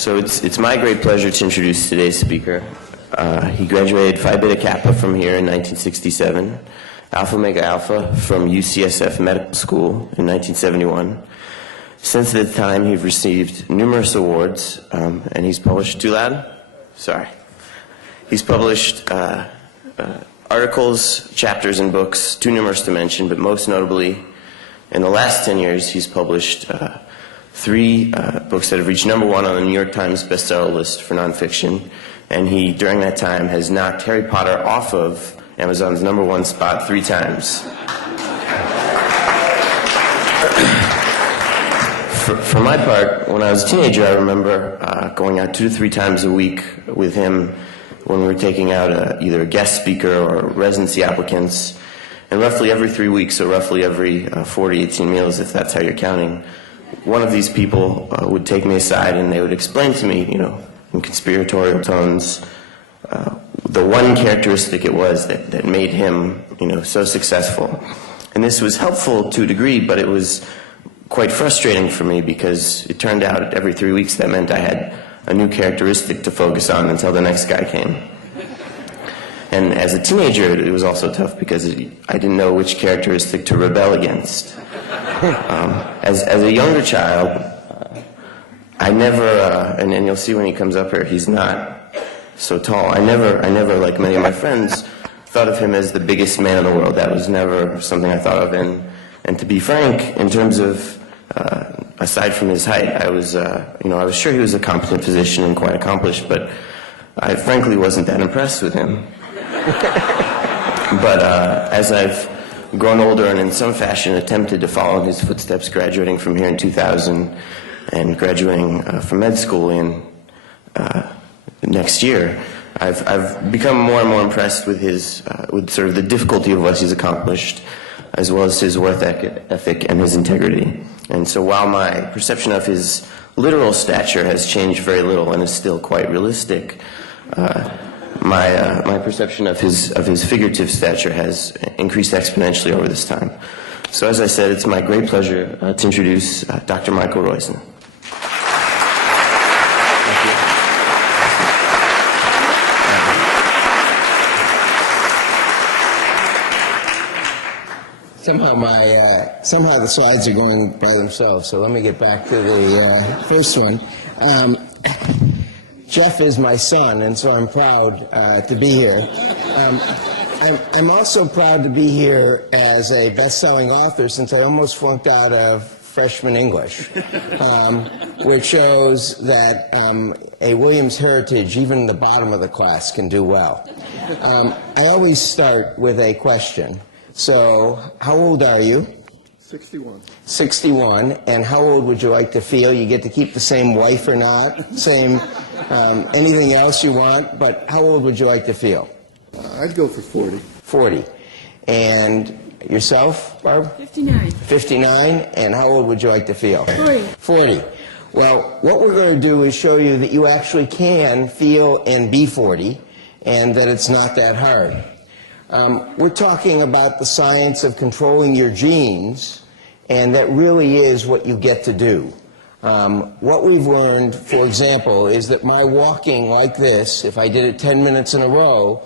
So it's my great pleasure to introduce today's speaker. He graduated Phi Beta Kappa from here in 1967, Alpha Omega Alpha from UCSF Medical School in 1971. Since that time, he's received numerous awards, and he's published, too loud? Sorry. He's published articles, chapters, and books, too numerous to mention, but most notably, in the last 10 years, he's published 3 books that have reached #1 on the New York Times bestseller list for nonfiction, and he, during that time, has knocked Harry Potter off of Amazon's #1 spot 3 times. For my part, when I was a teenager, I remember going out 2 to 3 times a week with him when we were taking out either a guest speaker or residency applicants, and roughly every 3 weeks, so roughly every 40, 18 meals, if that's how you're counting, one of these people would take me aside and they would explain to me, in conspiratorial tones, the one characteristic it was that made him, so successful. And this was helpful to a degree, but it was quite frustrating for me because it turned out every 3 weeks that meant I had a new characteristic to focus on until the next guy came. And as a teenager, it was also tough because I didn't know which characteristic to rebel against. As a younger child, I never, and you'll see when he comes up here, he's not so tall. I never, like many of my friends, thought of him as the biggest man in the world. That was never something I thought of. And to be frank, in terms of, aside from his height, I was sure he was a competent physician and quite accomplished, but I frankly wasn't that impressed with him. But as I've grown older and in some fashion attempted to follow in his footsteps, graduating from here in 2000 and graduating from med school in next year, I've become more and more impressed with with sort of the difficulty of what he's accomplished, as well as his work ethic and his integrity. And so while my perception of his literal stature has changed very little and is still quite realistic, my perception of his figurative stature has increased exponentially over this time. So as I said, it's my great pleasure to introduce Dr. Michael Roizen. Somehow the slides are going by themselves, so let me get back to the first one. Jeff is my son, and so I'm proud to be here. I'm also proud to be here as a best-selling author since I almost flunked out of freshman English, which shows that a Williams heritage, even the bottom of the class, can do well. I always start with a question. So, how old are you? 61. 61, and how old would you like to feel? You get to keep the same wife or not, same anything else you want, but how old would you like to feel? I'd go for 40. 40. And yourself, Barb? 59. 59, and how old would you like to feel? 40. 40. Well, what we're going to do is show you that you actually can feel and be 40, and that it's not that hard. We're talking about the science of controlling your genes, and that really is what you get to do. What we've learned, for example, is that my walking like this, if I did it 10 minutes in a row,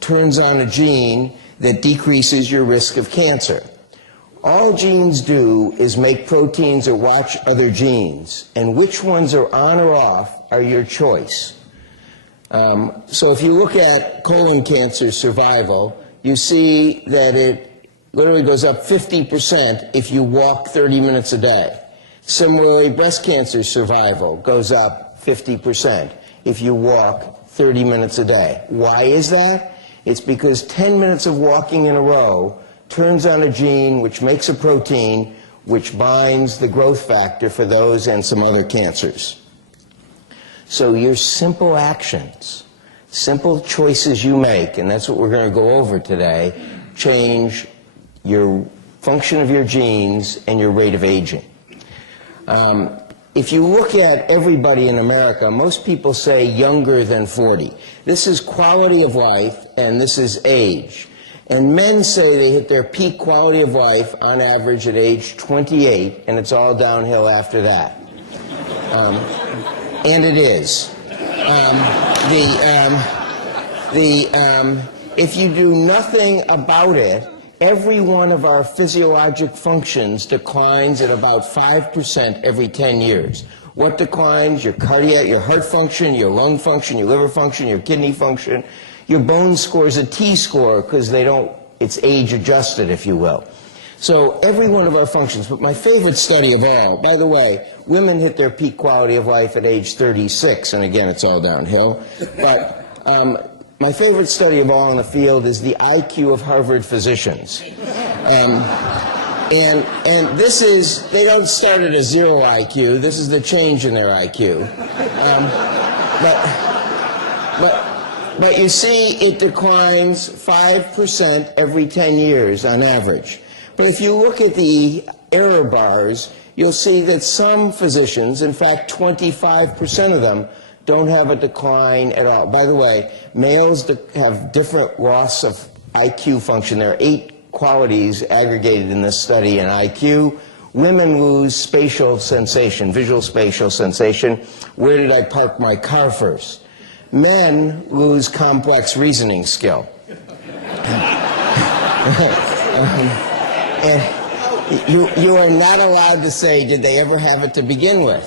turns on a gene that decreases your risk of cancer. All genes do is make proteins or watch other genes, and which ones are on or off are your choice. So if you look at colon cancer survival, you see that it literally goes up 50% if you walk 30 minutes a day. Similarly, breast cancer survival goes up 50% if you walk 30 minutes a day. Why is that? It's because 10 minutes of walking in a row turns on a gene which makes a protein which binds the growth factor for those and some other cancers. So your simple actions, simple choices you make, and that's what we're going to go over today, change your function of your genes and your rate of aging. If you look at everybody in America, most people say younger than 40. This is quality of life, and this is age. And men say they hit their peak quality of life on average at age 28, and it's all downhill after that. And it is. If you do nothing about it, every one of our physiologic functions declines at about 5% every 10 years. What declines? Your cardiac, your heart function, your lung function, your liver function, your kidney function. Your bone score is a T-score because it's age adjusted, if you will. So every one of our functions, but my favorite study of all, by the way, women hit their peak quality of life at age 36, and again, it's all downhill. But my favorite study of all in the field is the IQ of Harvard physicians. And this is, they don't start at a 0 IQ, this is the change in their IQ. But you see, it declines 5% every 10 years on average. But if you look at the error bars, you'll see that some physicians, in fact 25% of them, don't have a decline at all. By the way, males have different loss of IQ function. There are 8 qualities aggregated in this study in IQ. Women lose spatial sensation, visual spatial sensation. Where did I park my car first? Men lose complex reasoning skill. And you are not allowed to say, did they ever have it to begin with?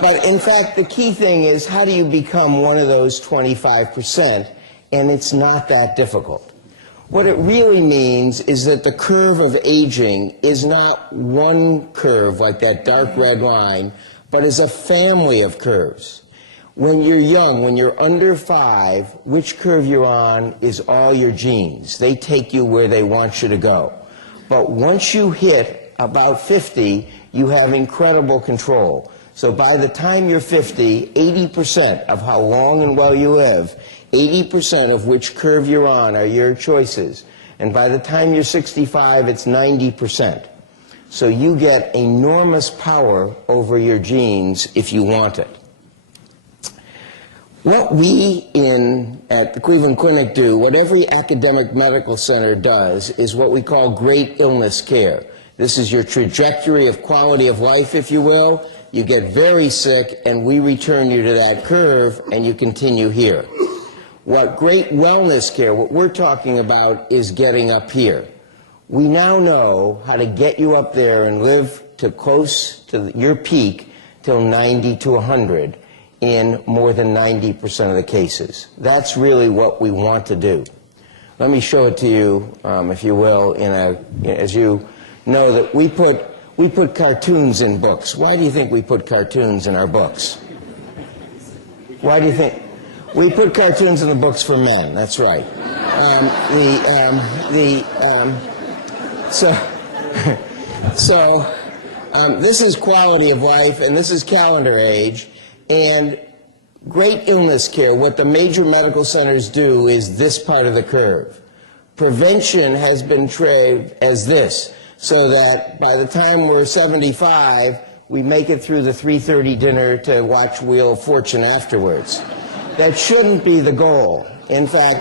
But in fact, the key thing is, how do you become one of those 25%? And it's not that difficult. What it really means is that the curve of aging is not one curve like that dark red line, but is a family of curves. When you're young, when you're under 5, which curve you're on is all your genes. They take you where they want you to go. But once you hit about 50, you have incredible control. So by the time you're 50, 80% of how long and well you live, 80% of which curve you're on are your choices. And by the time you're 65, it's 90%. So you get enormous power over your genes if you want it. What we at the Cleveland Clinic do, what every academic medical center does, is what we call great illness care. This is your trajectory of quality of life, if you will. You get very sick, and we return you to that curve, and you continue here. What great wellness care, what we're talking about, is getting up here. We now know how to get you up there and live to close to your peak till 90 to 100 in more than 90% of the cases. That's really what we want to do. Let me show it to you, if you will, as you know that we put cartoons in books. Why do you think we put cartoons in our books? Why do you think? We put cartoons in the books for men, that's right. This is quality of life, and this is calendar age, and great illness care, what the major medical centers do is this part of the curve. Prevention has been trained as this, so that by the time we're 75, we make it through the 3:30 dinner to watch Wheel of Fortune afterwards. That shouldn't be the goal. In fact,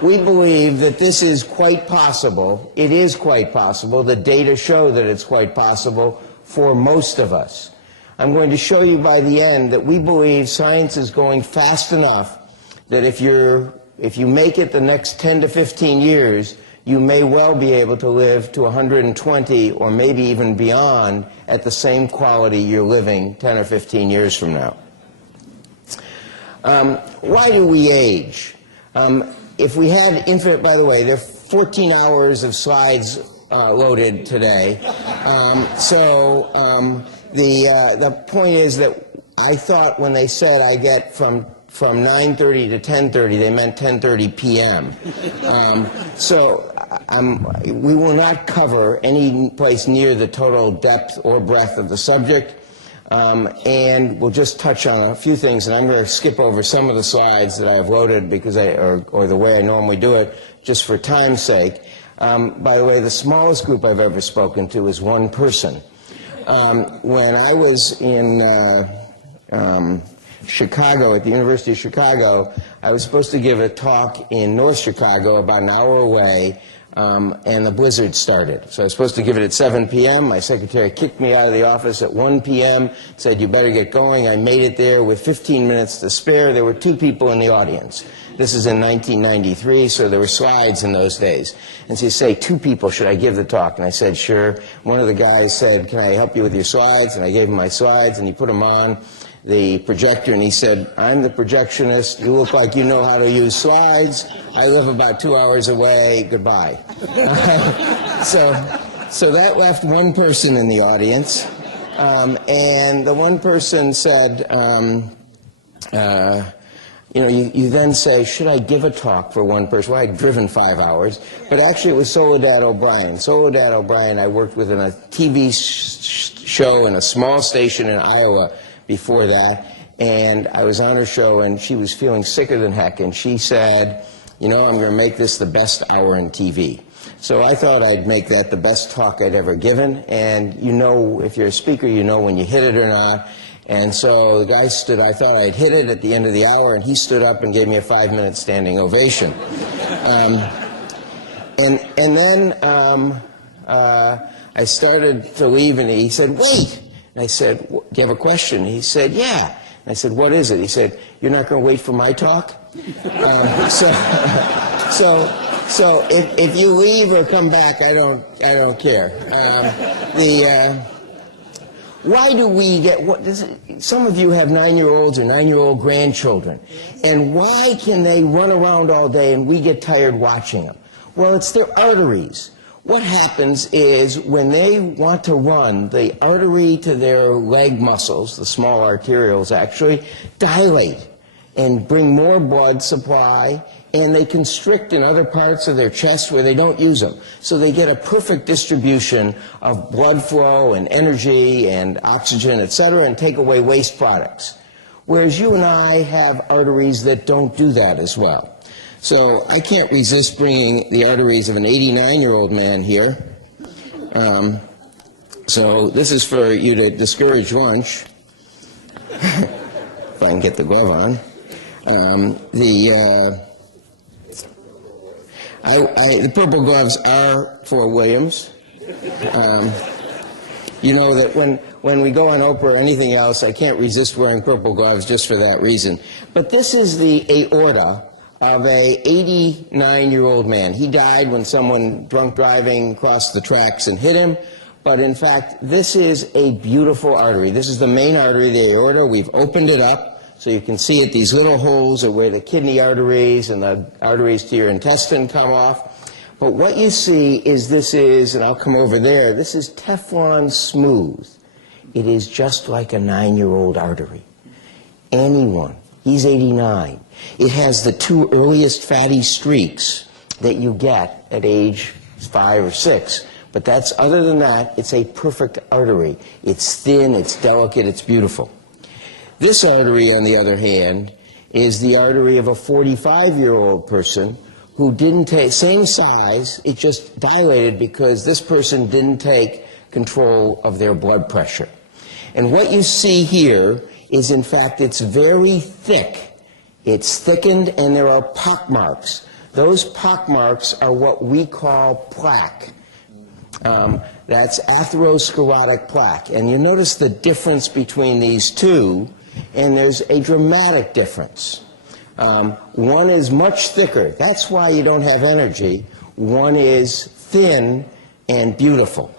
we believe that this is quite possible. It is quite possible. The data show that it's quite possible for most of us. I'm going to show you by the end that we believe science is going fast enough that if you make it the next 10 to 15 years, you may well be able to live to 120 or maybe even beyond at the same quality you're living 10 or 15 years from now. Why do we age? If we had infinite, by the way, there are 14 hours of slides loaded today. The point is that I thought when they said I get from 9:30 to 10:30, they meant 10:30 p.m. We will not cover any place near the total depth or breadth of the subject. And we'll just touch on a few things, and I'm going to skip over some of the slides that I've loaded because or the way I normally do it, just for time's sake. By the way, the smallest group I've ever spoken to is one person. When I was in Chicago, at the University of Chicago, I was supposed to give a talk in North Chicago, about an hour away, and the blizzard started. So I was supposed to give it at 7 p.m. My secretary kicked me out of the office at 1 p.m., said, you better get going. I made it there with 15 minutes to spare. There were 2 people in the audience. This is in 1993, so there were slides in those days. And so you say, 2 people, should I give the talk? And I said, sure. One of the guys said, can I help you with your slides? And I gave him my slides, and he put them on the projector, and he said, I'm the projectionist. You look like you know how to use slides. I live about 2 hours away. Goodbye. So that left 1 person in the audience. And the 1 person said, you then say, should I give a talk for 1 person? Well, I'd driven 5 hours, but actually it was Soledad O'Brien. Soledad O'Brien I worked with in a TV show in a small station in Iowa before that, and I was on her show, and she was feeling sicker than heck, and she said, I'm going to make this the best hour in TV. So I thought I'd make that the best talk I'd ever given, and if you're a speaker, you know when you hit it or not. And so the guy stood, I thought I'd hit it at the end of the hour, and he stood up and gave me a 5-minute standing ovation. And then I started to leave, and he said, wait! And I said, do you have a question? He said, yeah. And I said, what is it? He said, you're not going to wait for my talk? So if you leave or come back, I don't care. Why do we get, some of you have 9-year-olds or 9-year-old grandchildren, and why can they run around all day and we get tired watching them? Well, it's their arteries. What happens is when they want to run, the artery to their leg muscles, the small arterioles actually, dilate and bring more blood supply, and they constrict in other parts of their chest where they don't use them. So they get a perfect distribution of blood flow and energy and oxygen, etc., and take away waste products. Whereas you and I have arteries that don't do that as well. So I can't resist bringing the arteries of an 89-year-old man here. So this is for you to discourage lunch, if I can get the glove on. The purple gloves are for Williams. You know that when we go on Oprah or anything else, I can't resist wearing purple gloves just for that reason. But this is the aorta of a 89-year-old man. He died when someone drunk driving crossed the tracks and hit him. But in fact, this is a beautiful artery. This is the main artery, the aorta. We've opened it up so you can see it. These little holes are where the kidney arteries and the arteries to your intestine come off. But what you see is this is, and I'll come over there, this is Teflon smooth. It is just like a 9-year-old artery. Anyone. He's 89. It has the 2 earliest fatty streaks that you get at age 5 or 6. But other than that, it's a perfect artery. It's thin, it's delicate, it's beautiful. This artery, on the other hand, is the artery of a 45-year-old person who didn't take, same size, it just dilated because this person didn't take control of their blood pressure. And what you see here is, in fact, it's very thick. It's thickened, and there are pock marks. Those pock marks are what we call plaque. That's atherosclerotic plaque. And you notice the difference between these two, and there's a dramatic difference. One is much thicker. That's why you don't have energy. One is thin and beautiful.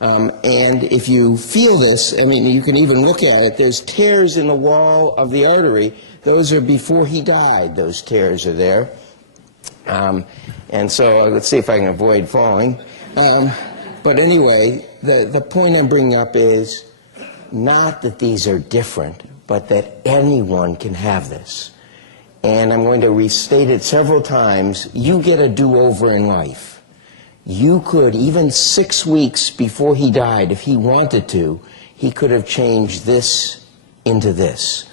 And if you feel this, I mean, you can even look at it. There's tears in the wall of the artery. Those are before he died. Those tears are there. And so let's see if I can avoid falling. But anyway, the point I'm bringing up is not that these are different, but that anyone can have this. And I'm going to restate it several times. You get a do-over in life. You could, even 6 weeks before he died, if he wanted to, he could have changed this into this.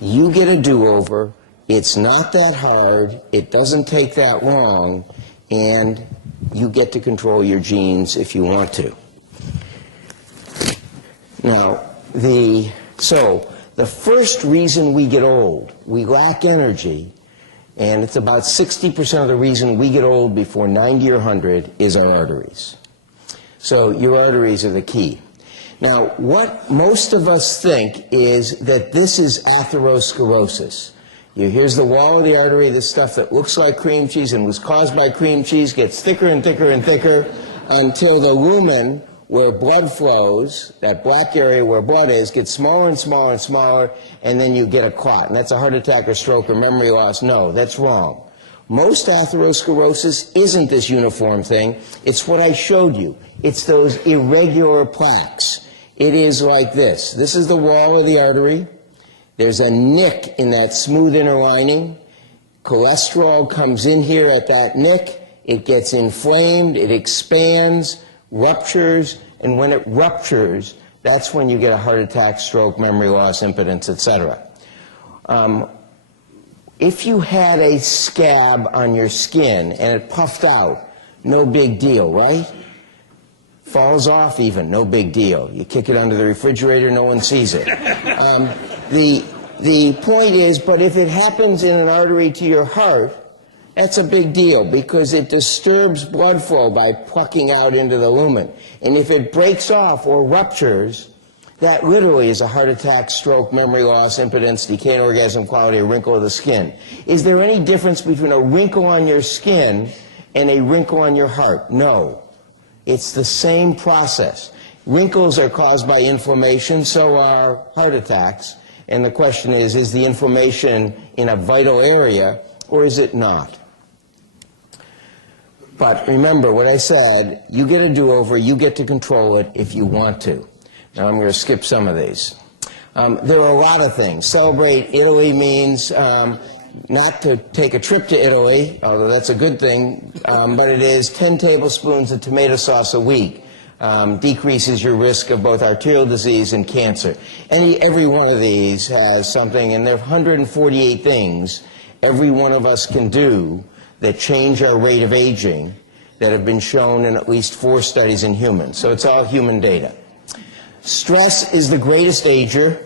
You get a do-over. It's not that hard. It doesn't take that long. And you get to control your genes if you want to. Now, the first reason we get old, we lack energy, And it's about 60% of the reason we get old before 90 or 100 is our arteries. So your arteries are the key. Now, what most of us think is that this is atherosclerosis. Here's the wall of the artery, this stuff that looks like cream cheese and was caused by cream cheese gets thicker and thicker and thicker until the lumen where blood flows, that black area where blood is, gets smaller and smaller and smaller, and then you get a clot. And that's a heart attack or stroke or memory loss. No, that's wrong. Most atherosclerosis isn't this uniform thing. It's what I showed you. It's those irregular plaques. It is like this. This is the wall of the artery. There's a nick in that smooth inner lining. Cholesterol comes in here at that nick. It gets inflamed. It expands, ruptures, and when it ruptures, that's when you get a heart attack, stroke, memory loss, impotence, etc. If you had a scab on your skin and it puffed out, no big deal, right? Falls off even, no big deal. You kick it under the refrigerator, no one sees it. The point is, but if it happens in an artery to your heart, that's a big deal because it disturbs blood flow by plucking out into the lumen. And if it breaks off or ruptures, that literally is a heart attack, stroke, memory loss, impotence, decay in orgasm quality, a wrinkle of the skin. Is there any difference between a wrinkle on your skin and a wrinkle on your heart? No. It's the same process. Wrinkles are caused by inflammation, so are heart attacks. And the question is the inflammation in a vital area or is it not? But remember what I said, you get a do-over, you get to control it if you want to. Now I'm going to skip some of these. There are a lot of things. Celebrate Italy means not to take a trip to Italy, although that's a good thing, but it is 10 tablespoons of tomato sauce a week. Decreases your risk of both arterial disease and cancer. Every one of these has something, and there are 148 things every one of us can do that change our rate of aging that have been shown in at least 4 studies in humans. So it's all human data. Stress is the greatest ager,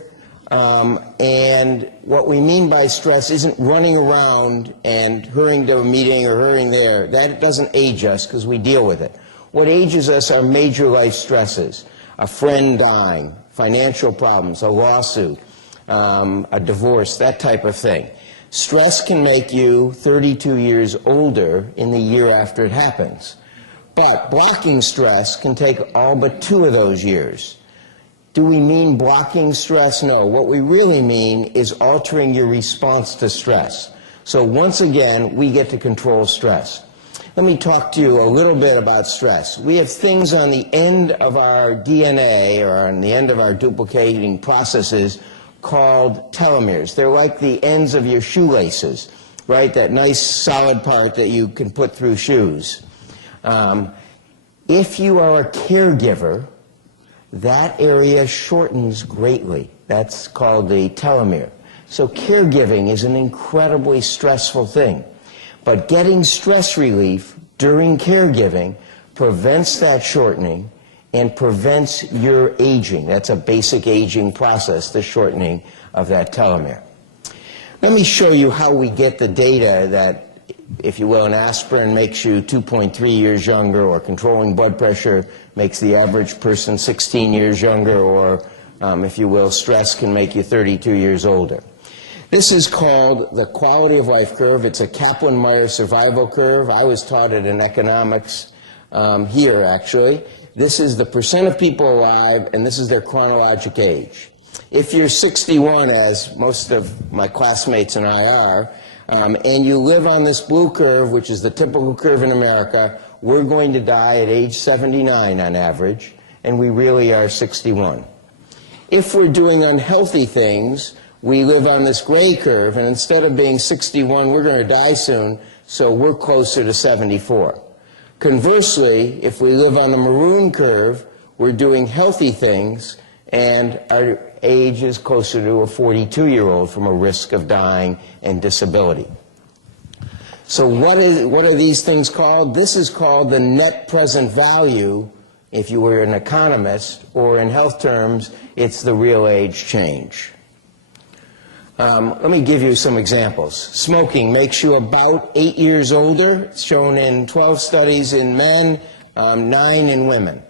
and what we mean by stress isn't running around and hurrying to a meeting or hurrying there. That doesn't age us because we deal with it. What ages us are major life stresses. A friend dying, financial problems, a lawsuit, a divorce, that type of thing. Stress can make you 32 years older in the year after it happens. But blocking stress can take all but 2 of those years. Do we mean blocking stress? No. What we really mean is altering your response to stress. So once again, we get to control stress. Let me talk to you a little bit about stress. We have things on the end of our DNA or on the end of our duplicating processes called telomeres. They're like the ends of your shoelaces, right? That nice solid part that you can put through shoes. If you are a caregiver, that area shortens greatly. That's called the telomere. So caregiving is an incredibly stressful thing. But getting stress relief during caregiving prevents that shortening and prevents your aging. That's a basic aging process, the shortening of that telomere. Let me show you how we get the data that, if you will, an aspirin makes you 2.3 years younger, or controlling blood pressure makes the average person 16 years younger, or, if you will, stress can make you 32 years older. This is called the quality of life curve. It's a Kaplan-Meier survival curve. I was taught it in economics here, actually. This is the percent of people alive, and this is their chronologic age. If you're 61, as most of my classmates and I are, and you live on this blue curve, which is the typical curve in America, we're going to die at age 79 on average, and we really are 61. If we're doing unhealthy things, we live on this gray curve, and instead of being 61, we're going to die soon, so we're closer to 74. Conversely, if we live on the maroon curve, we're doing healthy things, and our age is closer to a 42-year-old from a risk of dying and disability. So what are these things called? This is called the net present value, if you were an economist, or in health terms, it's the real age change. Let me give you some examples. Smoking makes you about 8 years older, shown in 12 studies in men, 9 in women.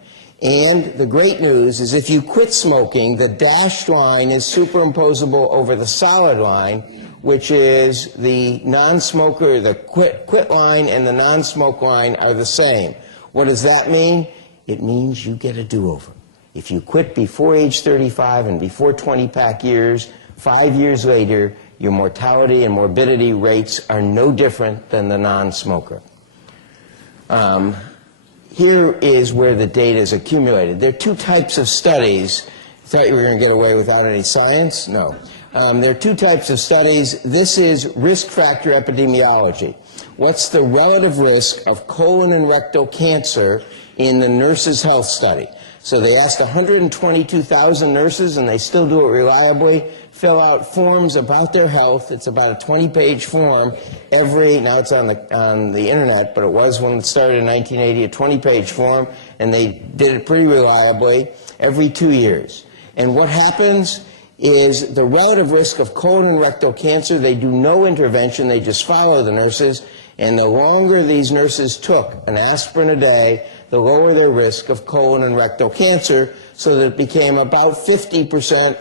And the great news is if you quit smoking, the dashed line is superimposable over the solid line, which is the non-smoker, the quit line and the non-smoke line are the same. What does that mean? It means you get a do-over. If you quit before age 35 and before 20-pack years, 5 years later, your mortality and morbidity rates are no different than the non-smoker. Here is where the data is accumulated. There are two types of studies. Thought you were going to get away without any science? No. There are two types of studies. This is risk factor epidemiology. What's the relative risk of colon and rectal cancer in the Nurses' Health Study? So they asked 122,000 nurses, and they still do it reliably, fill out forms about their health. It's about a 20-page form now it's on the internet, but it was when it started in 1980, a 20-page form, and they did it pretty reliably every 2 years. And what happens is the relative risk of colon and rectal cancer, they do no intervention, they just follow the nurses, and the longer these nurses took an aspirin a day, the lower their risk of colon and rectal cancer, so that it became about 50%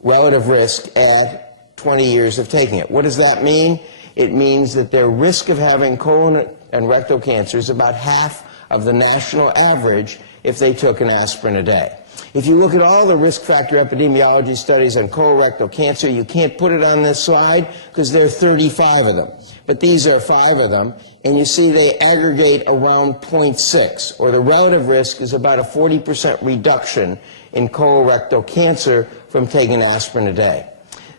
relative risk at 20 years of taking it. What does that mean? It means that their risk of having colon and rectal cancer is about half of the national average if they took an aspirin a day. If you look at all the risk factor epidemiology studies on colorectal cancer, you can't put it on this slide because there are 35 of them. But these are 5 of them, and you see they aggregate around 0.6, or the relative risk is about a 40% reduction in colorectal cancer from taking aspirin a day.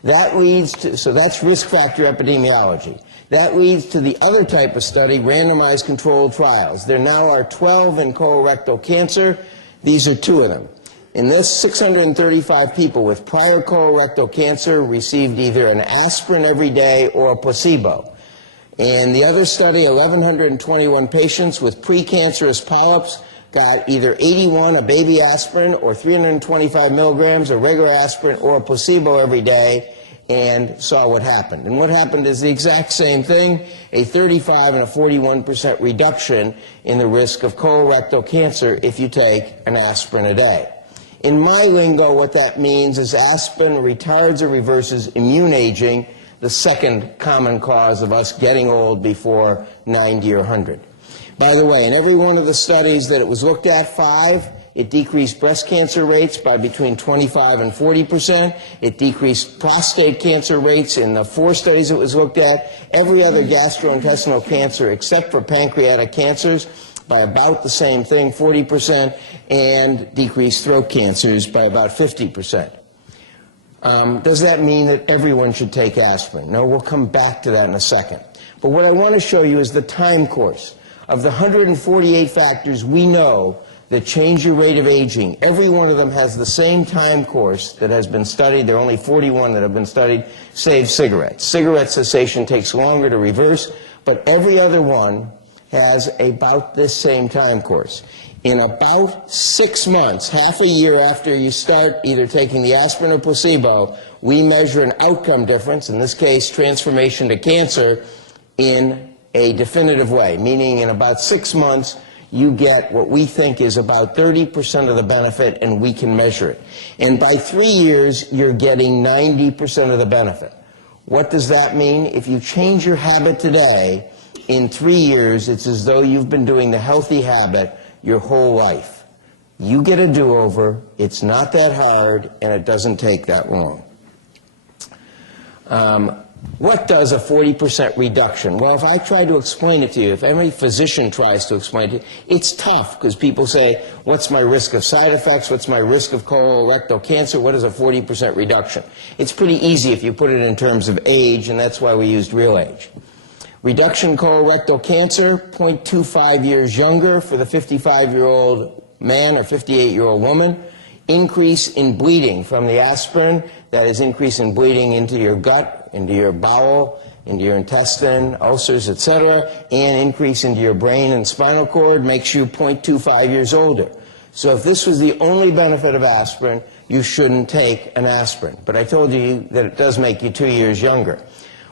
That leads to, so that's risk factor epidemiology. That leads to the other type of study, randomized controlled trials. There now are 12 in colorectal cancer. These are 2 of them. In this, 635 people with prior colorectal cancer received either an aspirin every day or a placebo. In the other study, 1,121 patients with precancerous polyps got either 81, a baby aspirin, or 325 milligrams, a regular aspirin, or a placebo every day, and saw what happened. And what happened is the exact same thing, a 35 and a 41% reduction in the risk of colorectal cancer if you take an aspirin a day. In my lingo, what that means is aspirin retards or reverses immune aging, the second common cause of us getting old before 90 or 100. By the way, in every one of the studies that it was looked at, 5, it decreased breast cancer rates by between 25 and 40%. It decreased prostate cancer rates in the 4 studies it was looked at. Every other gastrointestinal cancer except for pancreatic cancers by about the same thing, 40%, and decreased throat cancers by about 50%. Does that mean that everyone should take aspirin? No, we'll come back to that in a second. But what I want to show you is the time course. Of the 148 factors we know that change your rate of aging, every one of them has the same time course that has been studied. There are only 41 that have been studied, save cigarettes. Cigarette cessation takes longer to reverse, but every other one has about this same time course. In about 6 months, half a year after you start either taking the aspirin or placebo, we measure an outcome difference, in this case transformation to cancer, in a definitive way, meaning in about 6 months you get what we think is about 30% of the benefit, and we can measure it. And by 3 years you're getting 90% of the benefit. What does that mean? If you change your habit today, in 3 years it's as though you've been doing the healthy habit your whole life. You get a do-over, it's not that hard, and it doesn't take that long. What does a 40% reduction? Well, if I try to explain it to you, if any physician tries to explain it, it's tough because people say, what's my risk of side effects? What's my risk of colorectal cancer? What is a 40% reduction? It's pretty easy if you put it in terms of age, and that's why we used RealAge. Reduction in colorectal cancer, 0.25 years younger for the 55-year-old man or 58-year-old woman. Increase in bleeding from the aspirin, that is increase in bleeding into your gut, into your bowel, into your intestine, ulcers, etc., and increase into your brain and spinal cord makes you 0.25 years older. So if this was the only benefit of aspirin, you shouldn't take an aspirin. But I told you that it does make you 2 years younger.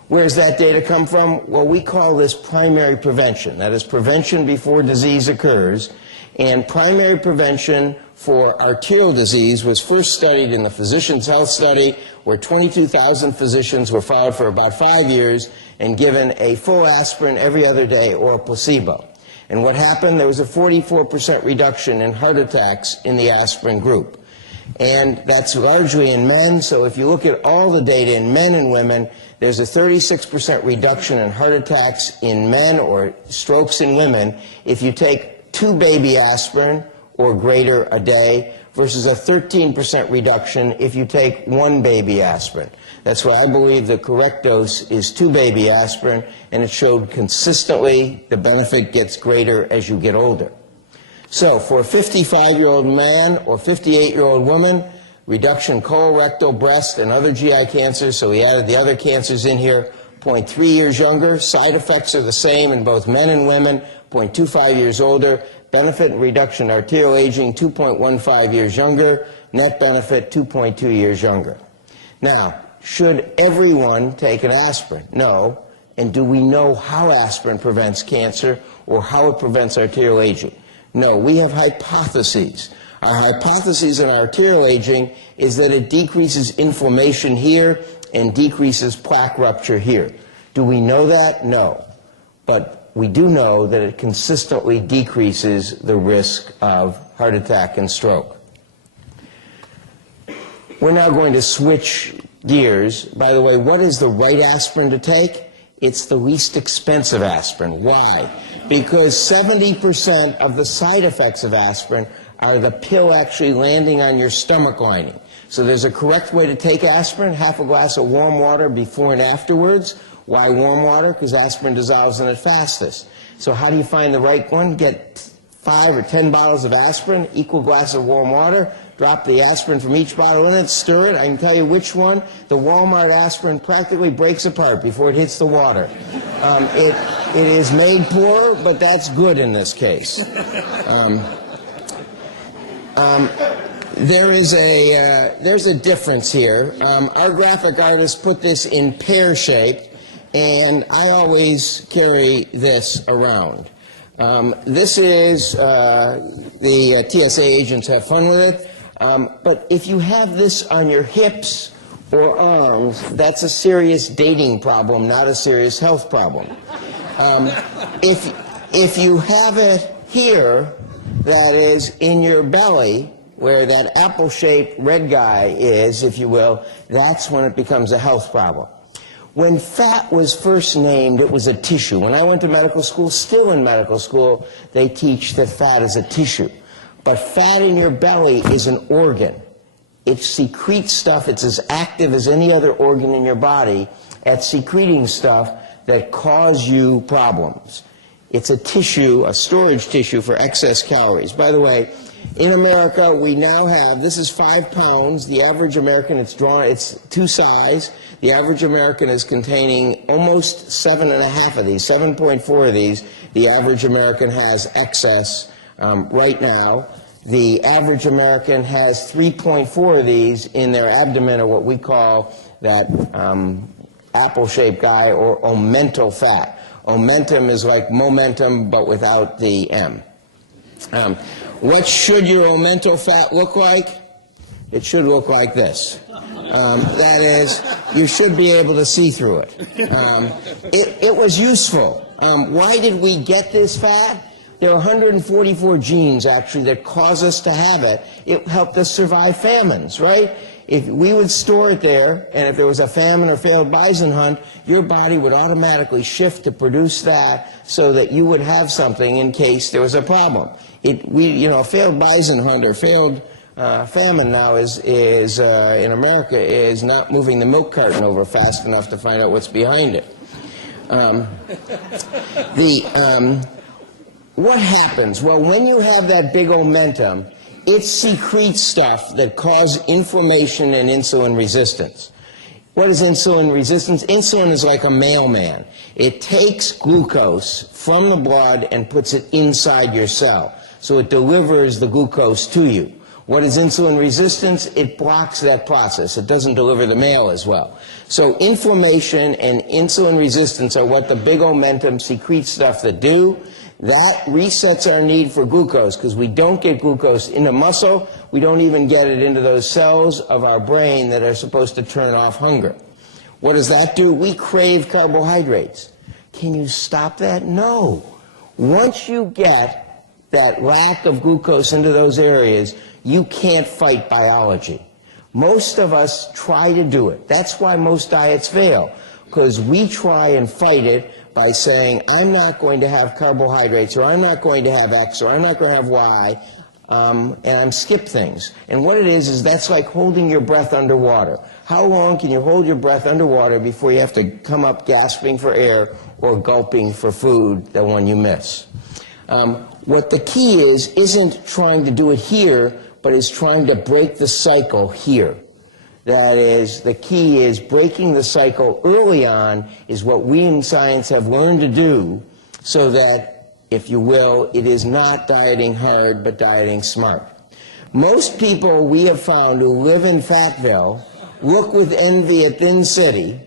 Where does that data come from? Well, we call this primary prevention. That is prevention before disease occurs. And primary prevention for arterial disease was first studied in the Physicians' Health Study, where 22,000 physicians were followed for about 5 years and given a full aspirin every other day or a placebo. And what happened? There was a 44% reduction in heart attacks in the aspirin group. And that's largely in men, so if you look at all the data in men and women, there's a 36% reduction in heart attacks in men or strokes in women if you take 2 baby aspirin or greater a day versus a 13% reduction if you take 1 baby aspirin. That's why I believe the correct dose is 2 baby aspirin, and it showed consistently the benefit gets greater as you get older. So for a 55-year-old man or 58-year-old woman, reduction colorectal, breast, and other GI cancers, so we added the other cancers in here, 0.3 years younger. Side effects are the same in both men and women, 0.25 years older. Benefit and reduction in arterial aging, 2.15 years younger. Net benefit, 2.2 years younger. Now, should everyone take an aspirin? No. And do we know how aspirin prevents cancer or how it prevents arterial aging? No. We have hypotheses. Our hypothesis in arterial aging is that it decreases inflammation here and decreases plaque rupture here. Do we know that? No. But we do know that it consistently decreases the risk of heart attack and stroke. We're now going to switch gears. By the way, what is the right aspirin to take? It's the least expensive aspirin. Why? Because 70% of the side effects of aspirin are the pill actually landing on your stomach lining. So there's a correct way to take aspirin, half a glass of warm water before and afterwards. Why warm water? Because aspirin dissolves in it fastest. So how do you find the right one? Get 5 or 10 bottles of aspirin, equal glass of warm water, drop the aspirin from each bottle in it, stir it. I can tell you which one. The Walmart aspirin practically breaks apart before it hits the water. It is made poor, but that's good in this case. There's a difference here. Our graphic artist put this in pear shape, and I always carry this around. This is, the TSA agents have fun with it, but if you have this on your hips or arms, that's a serious dating problem, not a serious health problem. If you have it here, that is in your belly, where that apple-shaped red guy is, if you will, that's when it becomes a health problem. When fat was first named, it was a tissue. When I went to medical school, still in medical school, they teach that fat is a tissue. But fat in your belly is an organ. It secretes stuff. It's as active as any other organ in your body at secreting stuff that cause you problems. It's a tissue, a storage tissue for excess calories. By the way, in America, we now have, this is 5 pounds. The average American, it's 2 size. The average American is containing almost 7.5 of these, 7.4 of these. The average American has excess right now. The average American has 3.4 of these in their abdomen, or what we call that apple-shaped guy, or omental fat. Omentum is like momentum, but without the M. What should your omental fat look like? It should look like this. That is, you should be able to see through it. It was useful. Why did we get this fat? There are 144 genes, actually, that cause us to have it. It helped us survive famines, right? If we would store it there, and if there was a famine or failed bison hunt, your body would automatically shift to produce that so that you would have something in case there was a problem. A failed bison hunt or failed famine now is in America is not moving the milk carton over fast enough to find out what's behind it. What happens? Well, when you have that big omentum, it secretes stuff that causes inflammation and insulin resistance. What is insulin resistance? Insulin is like a mailman. It takes glucose from the blood and puts it inside your cell. So it delivers the glucose to you. What is insulin resistance? It blocks that process. It doesn't deliver the mail as well. So inflammation and insulin resistance are what the big omentum secrete stuff that do. That resets our need for glucose because we don't get glucose into muscle. We don't even get it into those cells of our brain that are supposed to turn off hunger. What does that do? We crave carbohydrates. Can you stop that? No. Once you get that lack of glucose into those areas, you can't fight biology. Most of us try to do it. That's why most diets fail, because we try and fight it by saying, I'm not going to have carbohydrates, or I'm not going to have X, or I'm not going to have Y, and I'm skip things. And what it is that's like holding your breath underwater. How long can you hold your breath underwater before you have to come up gasping for air or gulping for food, the one you miss? What the key is isn't trying to do it here, but is trying to break the cycle here. That is, the key is breaking the cycle early on is what we in science have learned to do so that, if you will, it is not dieting hard, but dieting smart. Most people we have found who live in Fatville look with envy at Thin City,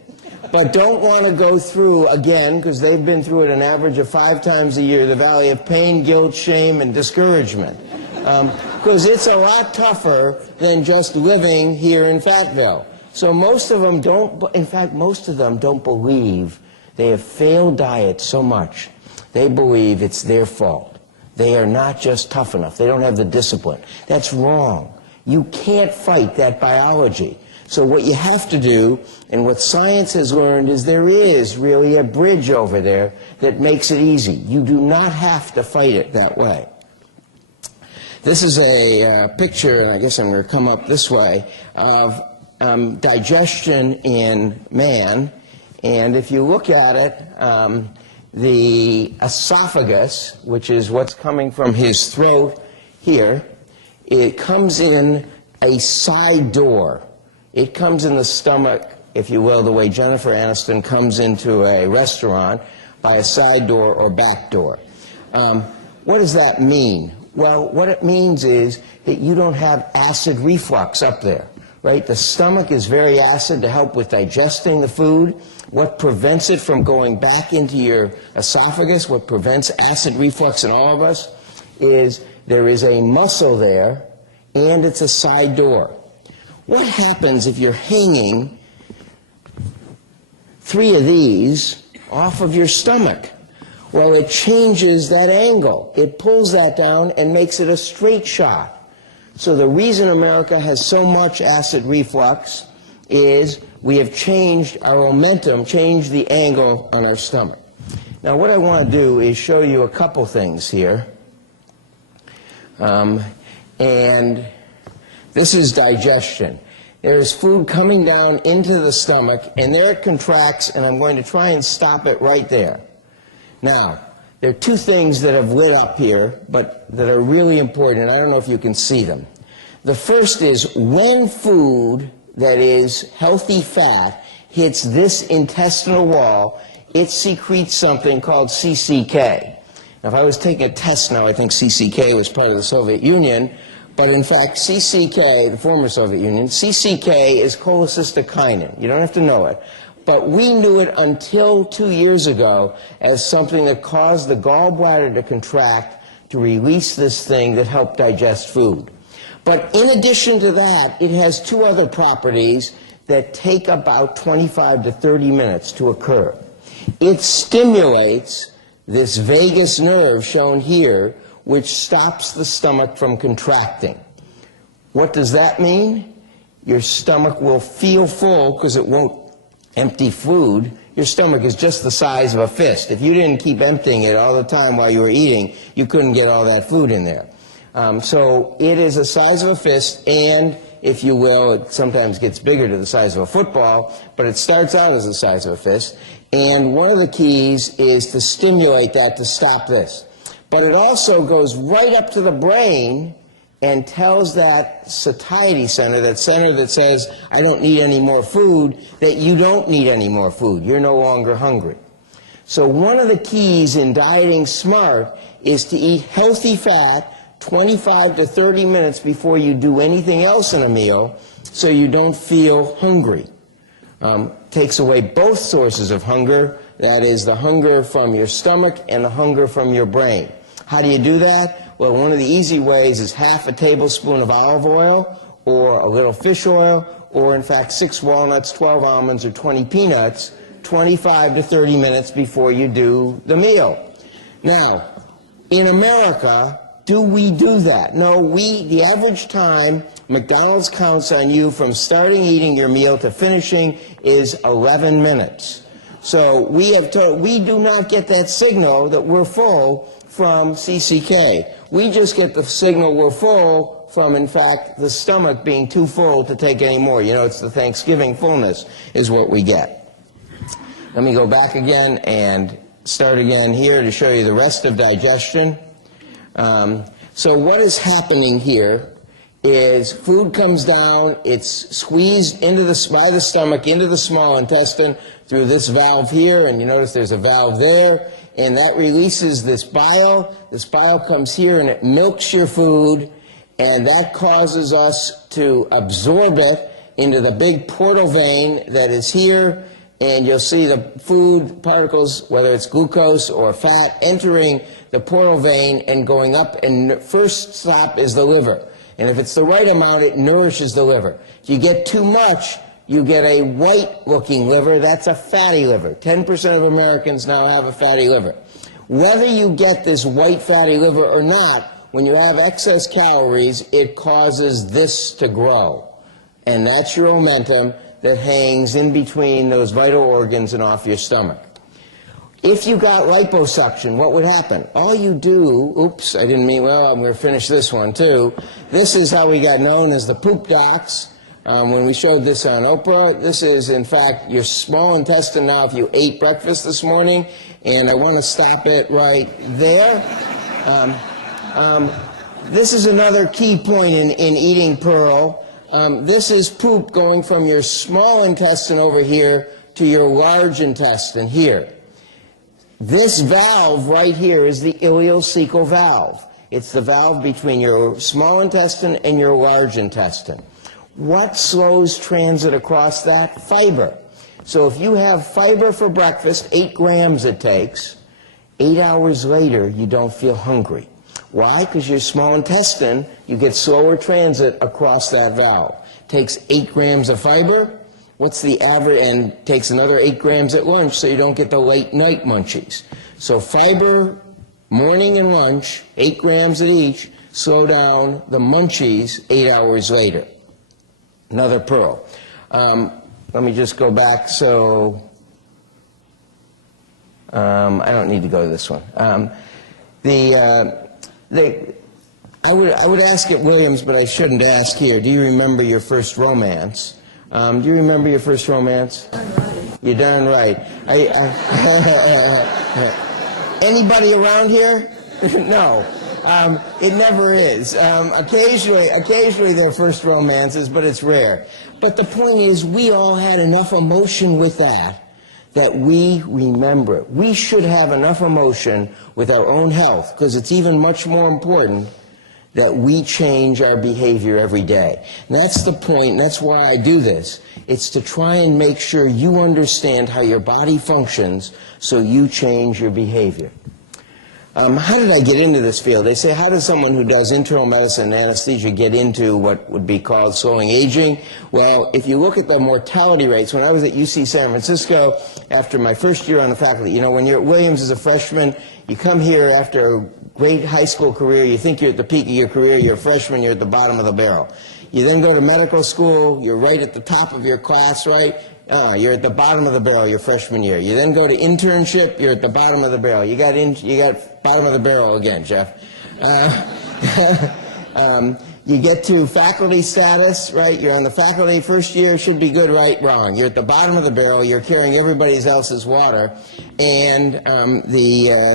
but don't want to go through, again, because they've been through it an average of 5 times a year, the valley of pain, guilt, shame, and discouragement. Because it's a lot tougher than just living here in Fatville. So most of them don't, in fact, most of them don't believe they have failed diet so much. They believe it's their fault. They are not just tough enough. They don't have the discipline. That's wrong. You can't fight that biology. So what you have to do, and what science has learned, is there is really a bridge over there that makes it easy. You do not have to fight it that way. This is a picture, and I guess I'm going to come up this way, of digestion in man. And if you look at it, the esophagus, which is what's coming from his throat here, it comes in a side door. It comes in the stomach, if you will, the way Jennifer Aniston comes into a restaurant by a side door or back door. What does that mean? Well, what it means is that you don't have acid reflux up there, right? The stomach is very acid to help with digesting the food. What prevents it from going back into your esophagus, what prevents acid reflux in all of us, is there is a muscle there, and it's a side door. What happens if you're hanging 3 of these off of your stomach? Well, it changes that angle. It pulls that down and makes it a straight shot. So the reason America has so much acid reflux is we have changed our momentum, changed the angle on our stomach. Now, what I want to do is show you a couple things here. And this is digestion. There's food coming down into the stomach, and there it contracts, and I'm going to try and stop it right there. Now, there are 2 things that have lit up here, but that are really important, and I don't know if you can see them. The first is when food that is healthy fat hits this intestinal wall, it secretes something called CCK. Now, if I was taking a test now, I think CCK was part of the Soviet Union, but in fact, CCK, the former Soviet Union, CCK is cholecystokinin. You don't have to know it. But we knew it until 2 years ago as something that caused the gallbladder to contract to release this thing that helped digest food. But in addition to that, it has 2 other properties that take about 25 to 30 minutes to occur. It stimulates this vagus nerve shown here, which stops the stomach from contracting. What does that mean? Your stomach will feel full because it won't empty food. Your stomach is just the size of a fist. If you didn't keep emptying it all the time while you were eating, you couldn't get all that food in there. So it is the size of a fist, and, if you will, it sometimes gets bigger to the size of a football, but it starts out as the size of a fist. And one of the keys is to stimulate that to stop this. But it also goes right up to the brain and tells that satiety center, that center that says, I don't need any more food, that you don't need any more food. You're no longer hungry. So one of the keys in dieting smart is to eat healthy fat 25 to 30 minutes before you do anything else in a meal so you don't feel hungry. Takes away both sources of hunger, that is the hunger from your stomach and the hunger from your brain. How do you do that? Well, one of the easy ways is half a tablespoon of olive oil or a little fish oil, or in fact 6 walnuts, 12 almonds, or 20 peanuts, 25 to 30 minutes before you do the meal. Now, in America, do we do that? No, the average time McDonald's counts on you from starting eating your meal to finishing is 11 minutes. So we do not get that signal that we're full from CCK. We just get the signal we're full from, in fact, the stomach being too full to take any more. You know, it's the Thanksgiving fullness is what we get. Let me go back again and start again here to show you the rest of digestion. So what is happening here is food comes down, it's squeezed by the stomach into the small intestine through this valve here, and you notice there's a valve there, and that releases this bile. This bile comes here and it milks your food, and that causes us to absorb it into the big portal vein that is here, and you'll see the food particles, whether it's glucose or fat, entering the portal vein and going up, and first stop is the liver. And if it's the right amount, it nourishes the liver. If you get too much, you get a white-looking liver. That's a fatty liver. 10% of Americans now have a fatty liver. Whether you get this white fatty liver or not, when you have excess calories, it causes this to grow. And that's your omentum that hangs in between those vital organs and off your stomach. If you got liposuction, what would happen? All you do, oops, I didn't mean, well, I'm going to finish this one too. This is how we got known as the poop docs. When we showed this on Oprah, this is, in fact, your small intestine now if you ate breakfast this morning, and I want to stop it right there. This is another key point in eating Pearl. This is poop going from your small intestine over here to your large intestine here. This valve right here is the ileocecal valve. It's the valve between your small intestine and your large intestine. What slows transit across that? Fiber. So if you have fiber for breakfast, 8 grams it takes, 8 hours later you don't feel hungry. Why? Because your small intestine, you get slower transit across that valve. Takes 8 grams of fiber. What's the average? And takes another 8 grams at lunch so you don't get the late night munchies. So fiber, morning and lunch, 8 grams at each, slow down the munchies 8 hours later. Another pearl. Let me just go back so I don't need to go to this one. I would ask at Williams, but I shouldn't ask here. Do you remember your first romance? Do you remember your first romance? You're darn right. Anybody around here? No. It never is. Occasionally there are first romances, but it's rare. But the point is, we all had enough emotion with that we remember it. We should have enough emotion with our own health, because it's even much more important that we change our behavior every day. And that's the point, and that's why I do this. It's to try and make sure you understand how your body functions so you change your behavior. How did I get into this field? They say, how does someone who does internal medicine and anesthesia get into what would be called slowing aging? Well, if you look at the mortality rates, when I was at UC San Francisco, after my first year on the faculty, you know, when you're at Williams as a freshman, you come here after a great high school career, you think you're at the peak of your career, you're a freshman, you're at the bottom of the barrel. You then go to medical school, you're right at the top of your class, right? You're at the bottom of the barrel your freshman year. You then go to internship, you're at the bottom of the barrel. You got bottom of the barrel again, Jeff. You get to faculty status, right? You're on the faculty first year, should be good, right, wrong. You're at the bottom of the barrel, you're carrying everybody else's water. And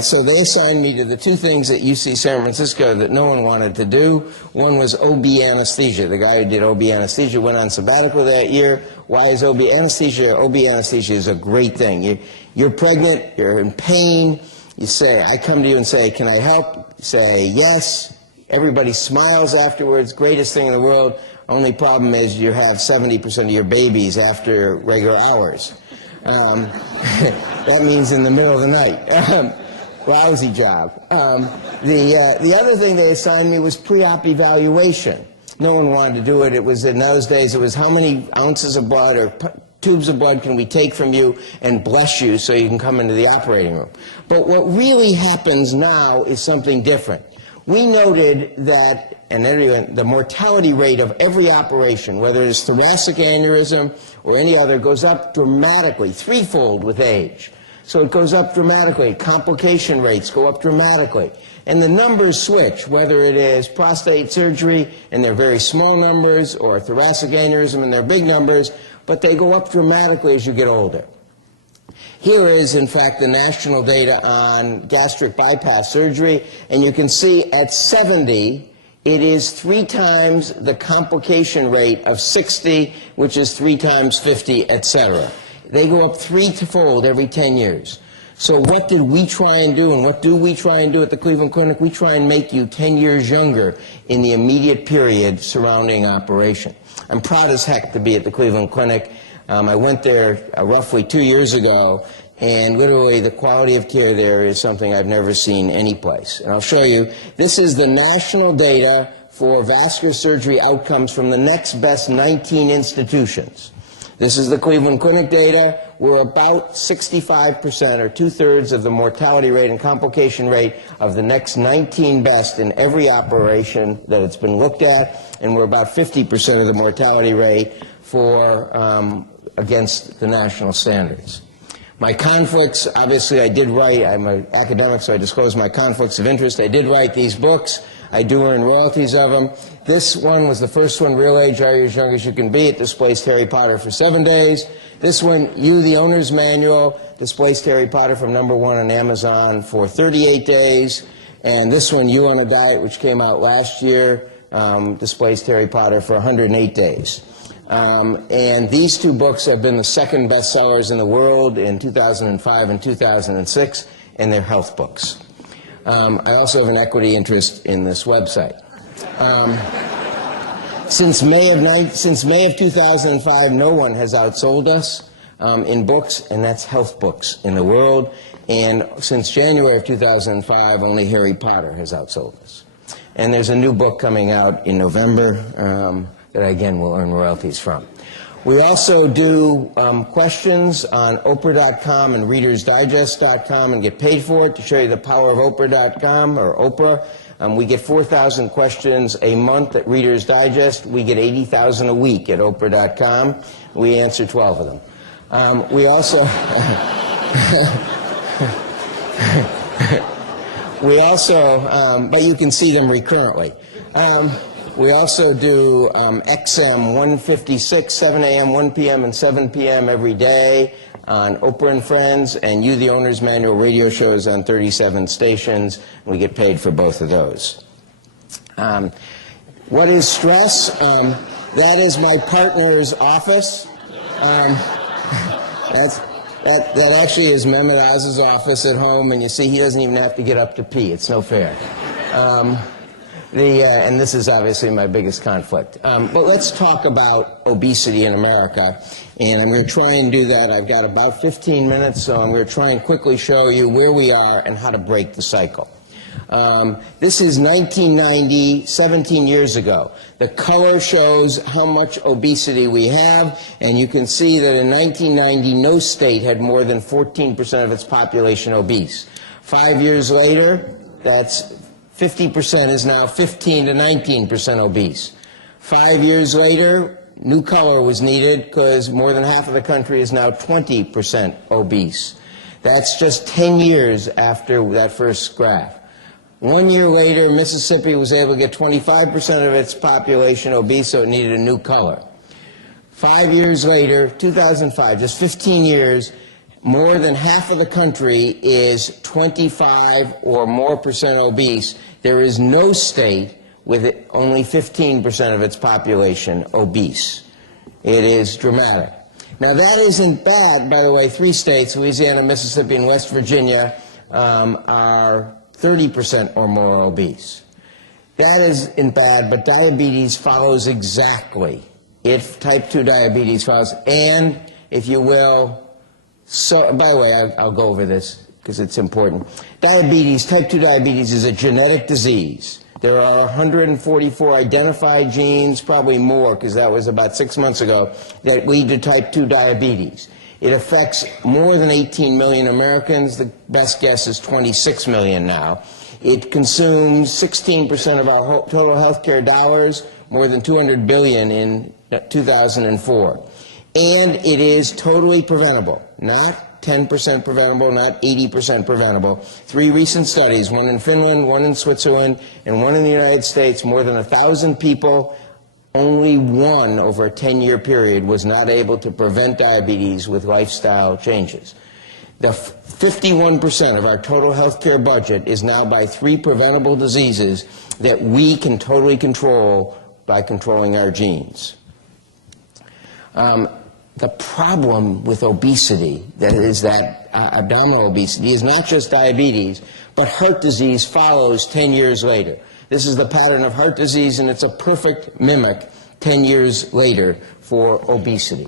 so they assigned me to the 2 things at UC San Francisco that no one wanted to do. One was OB anesthesia. The guy who did OB anesthesia went on sabbatical that year. Why is OB anesthesia? OB anesthesia is a great thing. You're pregnant, you're in pain. You say, I come to you and say, can I help? You say, yes. Everybody smiles afterwards, greatest thing in the world. Only problem is you have 70% of your babies after regular hours. That means in the middle of the night. Lousy job. The other thing they assigned me was pre-op evaluation. No one wanted to do it. It was, in those days, it was how many ounces of blood or tubes of blood can we take from you and bless you so you can come into the operating room. But what really happens now is something different. We noted that the mortality rate of every operation, whether it's thoracic aneurysm or any other, goes up dramatically, threefold with age. So it goes up dramatically. Complication rates go up dramatically. And the numbers switch, whether it is prostate surgery and they're very small numbers, or thoracic aneurysm and they're big numbers, but they go up dramatically as you get older. Here is, in fact, the national data on gastric bypass surgery, and you can see at 70, it is 3 times the complication rate of 60, which is 3 times 50, etc. They go up threefold every 10 years. So what did we try and do, and what do we try and do at the Cleveland Clinic? We try and make you 10 years younger in the immediate period surrounding operation. I'm proud as heck to be at the Cleveland Clinic. I went there roughly 2 years ago, and literally the quality of care there is something I've never seen anyplace. And I'll show you. This is the national data for vascular surgery outcomes from the next best 19 institutions. This is the Cleveland Clinic data. We're about 65%, or 2/3 of the mortality rate and complication rate of the next 19 best in every operation that it's been looked at, and we're about 50% of the mortality rate for against the national standards. My conflicts, obviously I did write, I'm an academic, so I disclose my conflicts of interest. I did write these books. I do earn royalties of them. This one was the first one, RealAge, Are You As Young As You Can Be? It displaced Harry Potter for 7 days. This one, You, the Owner's Manual, displaced Harry Potter from #1 on Amazon for 38 days. And this one, You on a Diet, which came out last year, displaced Harry Potter for 108 days. And these 2 books have been the second bestsellers in the world in 2005 and 2006, and they're health books. I also have an equity interest in this website. Since May of 2005, no one has outsold us in books, and that's health books in the world. And since January of 2005, only Harry Potter has outsold us. And there's a new book coming out in November that, again, will earn royalties from. We also do questions on Oprah.com and ReadersDigest.com and get paid for it to show you the power of Oprah.com or Oprah. We get 4,000 questions a month at Reader's Digest. We get 80,000 a week at Oprah.com. We answer 12 of them. We also... but you can see them recurrently. We also do XM 156, 7 a.m., 1 p.m., and 7 p.m. every day on Oprah and Friends, and You, the Owner's Manual radio shows on 37 stations. We get paid for both of those. What is stress? That is my partner's office. That actually is Mehmet Oz's office at home, and you see he doesn't even have to get up to pee. It's no fair. And this is obviously my biggest conflict. But let's talk about obesity in America, and I'm going to try and do that. I've got about 15 minutes, so I'm going to try and quickly show you where we are and how to break the cycle. This is 1990, 17 years ago. The color shows how much obesity we have, and you can see that in 1990, no state had more than 14% of its population obese. 5 years later, that's 50% is now 15 to 19% obese. 5 years later, new color was needed because more than half of the country is now 20% obese. That's just 10 years after that first graph. 1 year later, Mississippi was able to get 25% of its population obese, so it needed a new color. 5 years later, 2005, just 15 years, more than half of the country is 25 or more % obese. There is no state with only 15% of its population obese. It is dramatic. Now that isn't bad, by the way. 3 states, Louisiana, Mississippi, and West Virginia, are 30% or more obese. That isn't bad, but diabetes follows exactly. If type 2 diabetes follows, and if you will, so, by the way, I'll go over this because it's important. Diabetes, type 2 diabetes is a genetic disease. There are 144 identified genes, probably more because that was about 6 months ago, that lead to type 2 diabetes. It affects more than 18 million Americans. The best guess is 26 million now. It consumes 16% of our total healthcare dollars, more than 200 billion in 2004. And it is totally preventable, not 10% preventable, not 80% preventable. 3 recent studies, one in Finland, one in Switzerland, and one in the United States, more than 1,000 people, only one over a 10-year period was not able to prevent diabetes with lifestyle changes. The 51% of our total healthcare budget is now by 3 preventable diseases that we can totally control by controlling our genes. The problem with obesity, that is that abdominal obesity, is not just diabetes, but heart disease follows 10 years later. This is the pattern of heart disease, and it's a perfect mimic 10 years later for obesity.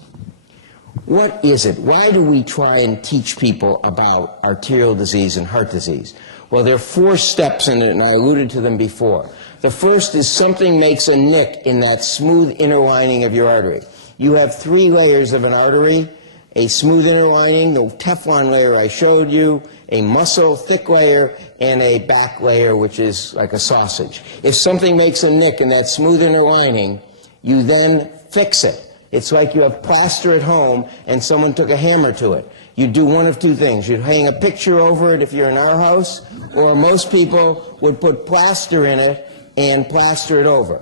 What is it? Why do we try and teach people about arterial disease and heart disease? Well, there are 4 steps in it, and I alluded to them before. The first is something makes a nick in that smooth inner lining of your artery. You have 3 layers of an artery: a smooth inner lining, the Teflon layer I showed you, a muscle thick layer, and a back layer, which is like a sausage. If something makes a nick in that smooth inner lining, you then fix it. It's like you have plaster at home and someone took a hammer to it. You do one of 2 things. You'd hang a picture over it if you're in our house, or most people would put plaster in it and plaster it over.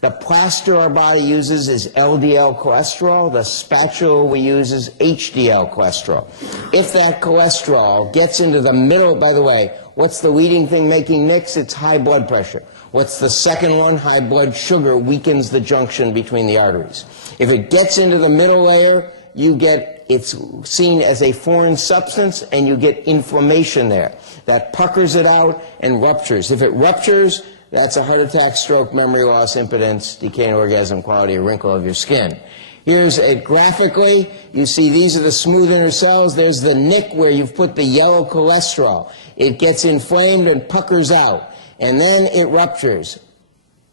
The plaster our body uses is LDL cholesterol. The spatula we use is HDL cholesterol. If that cholesterol gets into the middle, by the way, what's the leading thing making nicks? It's high blood pressure. What's the second one? High blood sugar weakens the junction between the arteries. If it gets into the middle layer, it's seen as a foreign substance, and you get inflammation there. That puckers it out and ruptures. If it ruptures, that's a heart attack, stroke, memory loss, impotence, decay in orgasm, quality, or wrinkle of your skin. Here's it graphically. You see these are the smooth inner cells. There's the nick where you've put the yellow cholesterol. It gets inflamed and puckers out, and then it ruptures.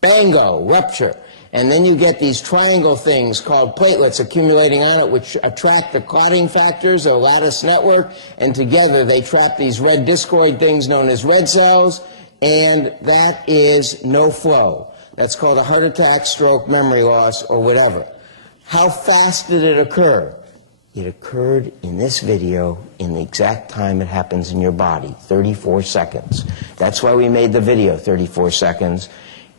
Bango, rupture. And then you get these triangle things called platelets accumulating on it, which attract the clotting factors, or lattice network, and together they trap these red discoid things known as red cells, and that is no flow. That's called a heart attack, stroke, memory loss, or whatever. How fast did it occur? It occurred in this video in the exact time it happens in your body, 34 seconds. That's why we made the video 34 seconds.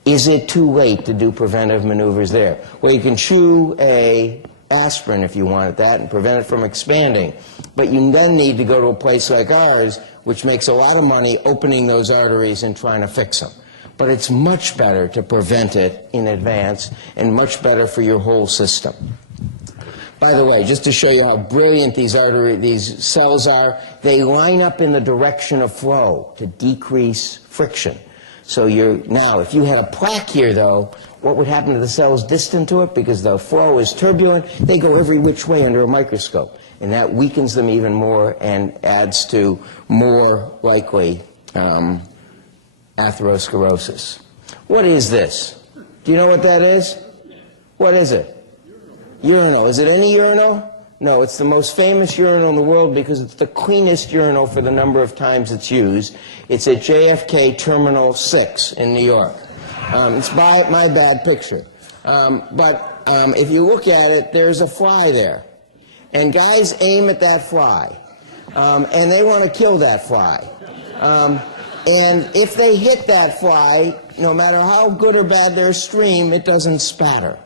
Is it too late to do preventive maneuvers there? Well, you can chew a aspirin if you wanted that and prevent it from expanding. But you then need to go to a place like ours, which makes a lot of money opening those arteries and trying to fix them. But it's much better to prevent it in advance, and much better for your whole system. By the way, just to show you how brilliant these cells are, they line up in the direction of flow to decrease friction. So now, if you had a plaque here, though, what would happen to the cells distant to it? Because the flow is turbulent, they go every which way under a microscope. And that weakens them even more and adds to more likely atherosclerosis. What is this? Do you know what that is? What is it? Urinal. Is it any urinal? No, it's the most famous urinal in the world because it's the cleanest urinal for the number of times it's used. It's at JFK Terminal 6 in New York. It's my bad picture. But if you look at it, there's a fly there. And guys aim at that fly. And they want to kill that fly. And if they hit that fly, no matter how good or bad their stream, it doesn't spatter.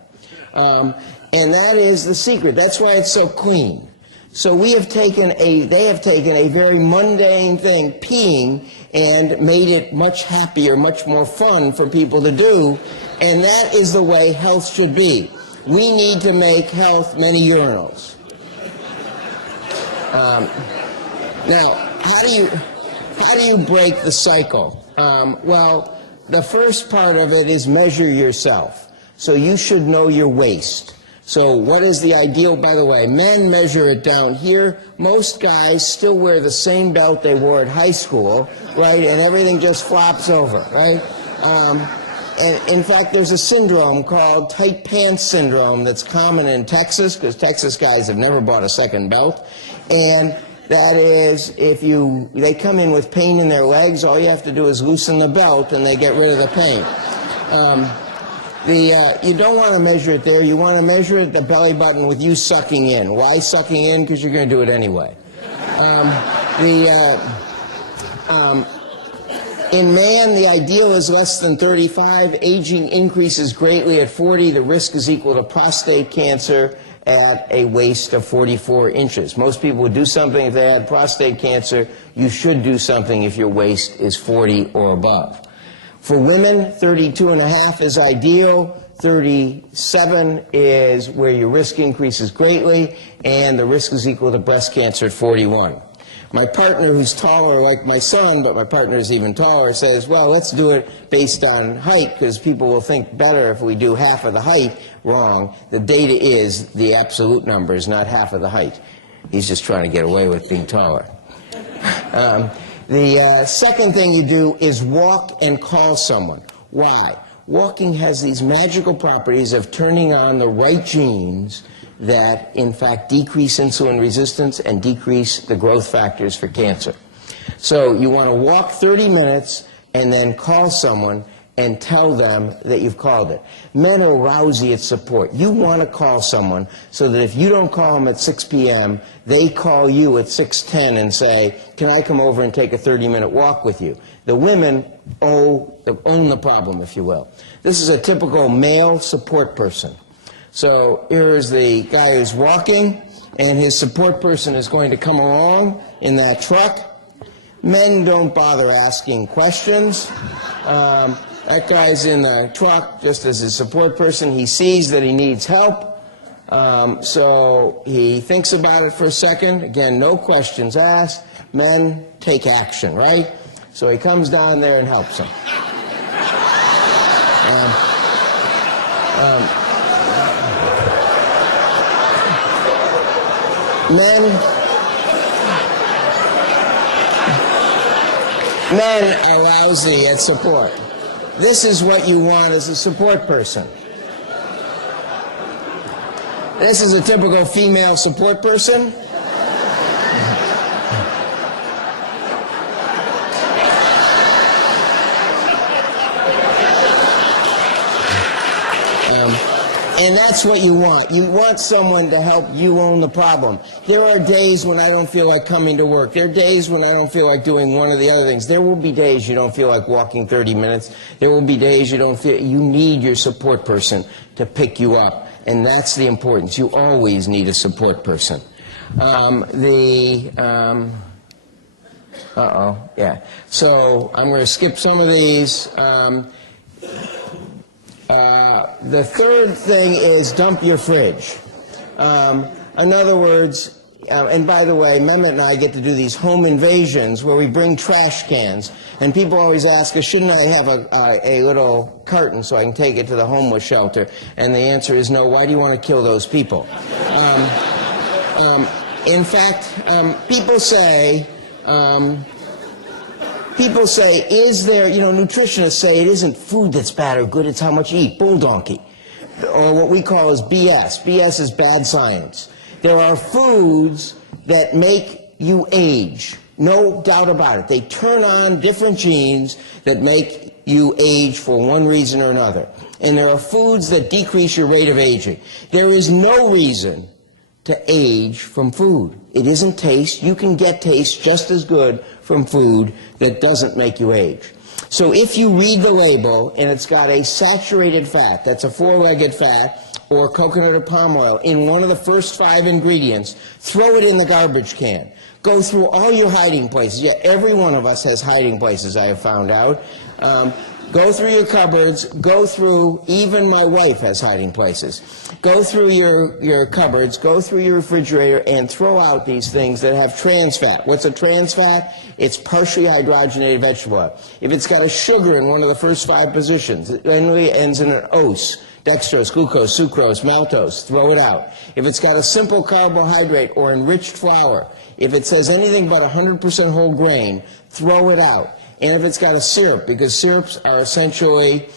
And that is the secret. That's why it's so clean. So they have taken a very mundane thing, peeing, and made it much happier, much more fun for people to do. And that is the way health should be. We need to make health many urinals. Now, how do you break the cycle? Well, the first part of it is measure yourself. So you should know your waist. So what is the ideal, by the way? Men measure it down here. Most guys still wear the same belt they wore at high school, right? And everything just flops over, right? And in fact, there's a syndrome called tight pants syndrome that's common in Texas, because Texas guys have never bought a second belt. And that is, if they come in with pain in their legs, all you have to do is loosen the belt and they get rid of the pain. You don't want to measure it there. You want to measure it at the belly button with you sucking in. Why sucking in? Because you're going to do it anyway. In man, the ideal is less than 35. Aging increases greatly at 40. The risk is equal to prostate cancer at a waist of 44 inches. Most people would do something if they had prostate cancer. You should do something if your waist is 40 or above. For women, 32.5 is ideal. 37 is where your risk increases greatly, and the risk is equal to breast cancer at 41. My partner, who's taller like my son, but my partner is even taller, says, well, let's do it based on height, because people will think better if we do half of the height. Wrong. The data is the absolute numbers, not half of the height. He's just trying to get away with being taller. The second thing you do is walk and call someone. Why? Walking has these magical properties of turning on the right genes that, in fact, decrease insulin resistance and decrease the growth factors for cancer. So you want to walk 30 minutes and then call someone and tell them that you've called it. Men are lousy at support. You want to call someone so that if you don't call them at 6 p.m., they call you at 6:10 and say, can I come over and take a 30-minute walk with you? The women own the problem, if you will. This is a typical male support person. So here's the guy who's walking, and his support person is going to come along in that truck. Men don't bother asking questions. That guy's in the truck just as his support person. He sees that he needs help, so he thinks about it for a second. Again, no questions asked. Men take action, right? So he comes down there and helps him. Men are lousy at support. This is what you want as a support person. This is a typical female support person. And that's what you want. You want someone to help you own the problem. There are days when I don't feel like coming to work. There are days when I don't feel like doing one of the other things. There will be days you don't feel like walking 30 minutes. There will be days you don't feel, you need your support person to pick you up. And that's the importance. You always need a support person. So I'm going to skip some of these. The third thing is dump your fridge. In other words, and by the way, Mehmet and I get to do these home invasions where we bring trash cans, and people always ask us, shouldn't I have a little carton so I can take it to the homeless shelter? And the answer is no. Why do you want to kill those people? In fact, people say, is there, nutritionists say it isn't food that's bad or good, it's how much you eat. Bull donkey. Or what we call is BS. BS is bad science. There are foods that make you age. No doubt about it. They turn on different genes that make you age for one reason or another. And there are foods that decrease your rate of aging. There is no reason to age from food. It isn't taste. You can get taste just as good from food that doesn't make you age. So if you read the label and it's got a saturated fat, that's a four-legged fat, or coconut or palm oil in one of the first 5 ingredients, throw it in the garbage can. Go through all your hiding places. Yeah, every one of us has hiding places, I have found out. Go through your cupboards, go through, even my wife has hiding places. Go through your cupboards, go through your refrigerator, and throw out these things that have trans fat. What's a trans fat? It's partially hydrogenated vegetable oil. If it's got a sugar in one of the first 5 positions, it generally ends in an ose. Dextrose, glucose, sucrose, maltose, throw it out. If it's got a simple carbohydrate or enriched flour, if it says anything but 100% whole grain, throw it out. And if it's got a syrup, because syrups are essentially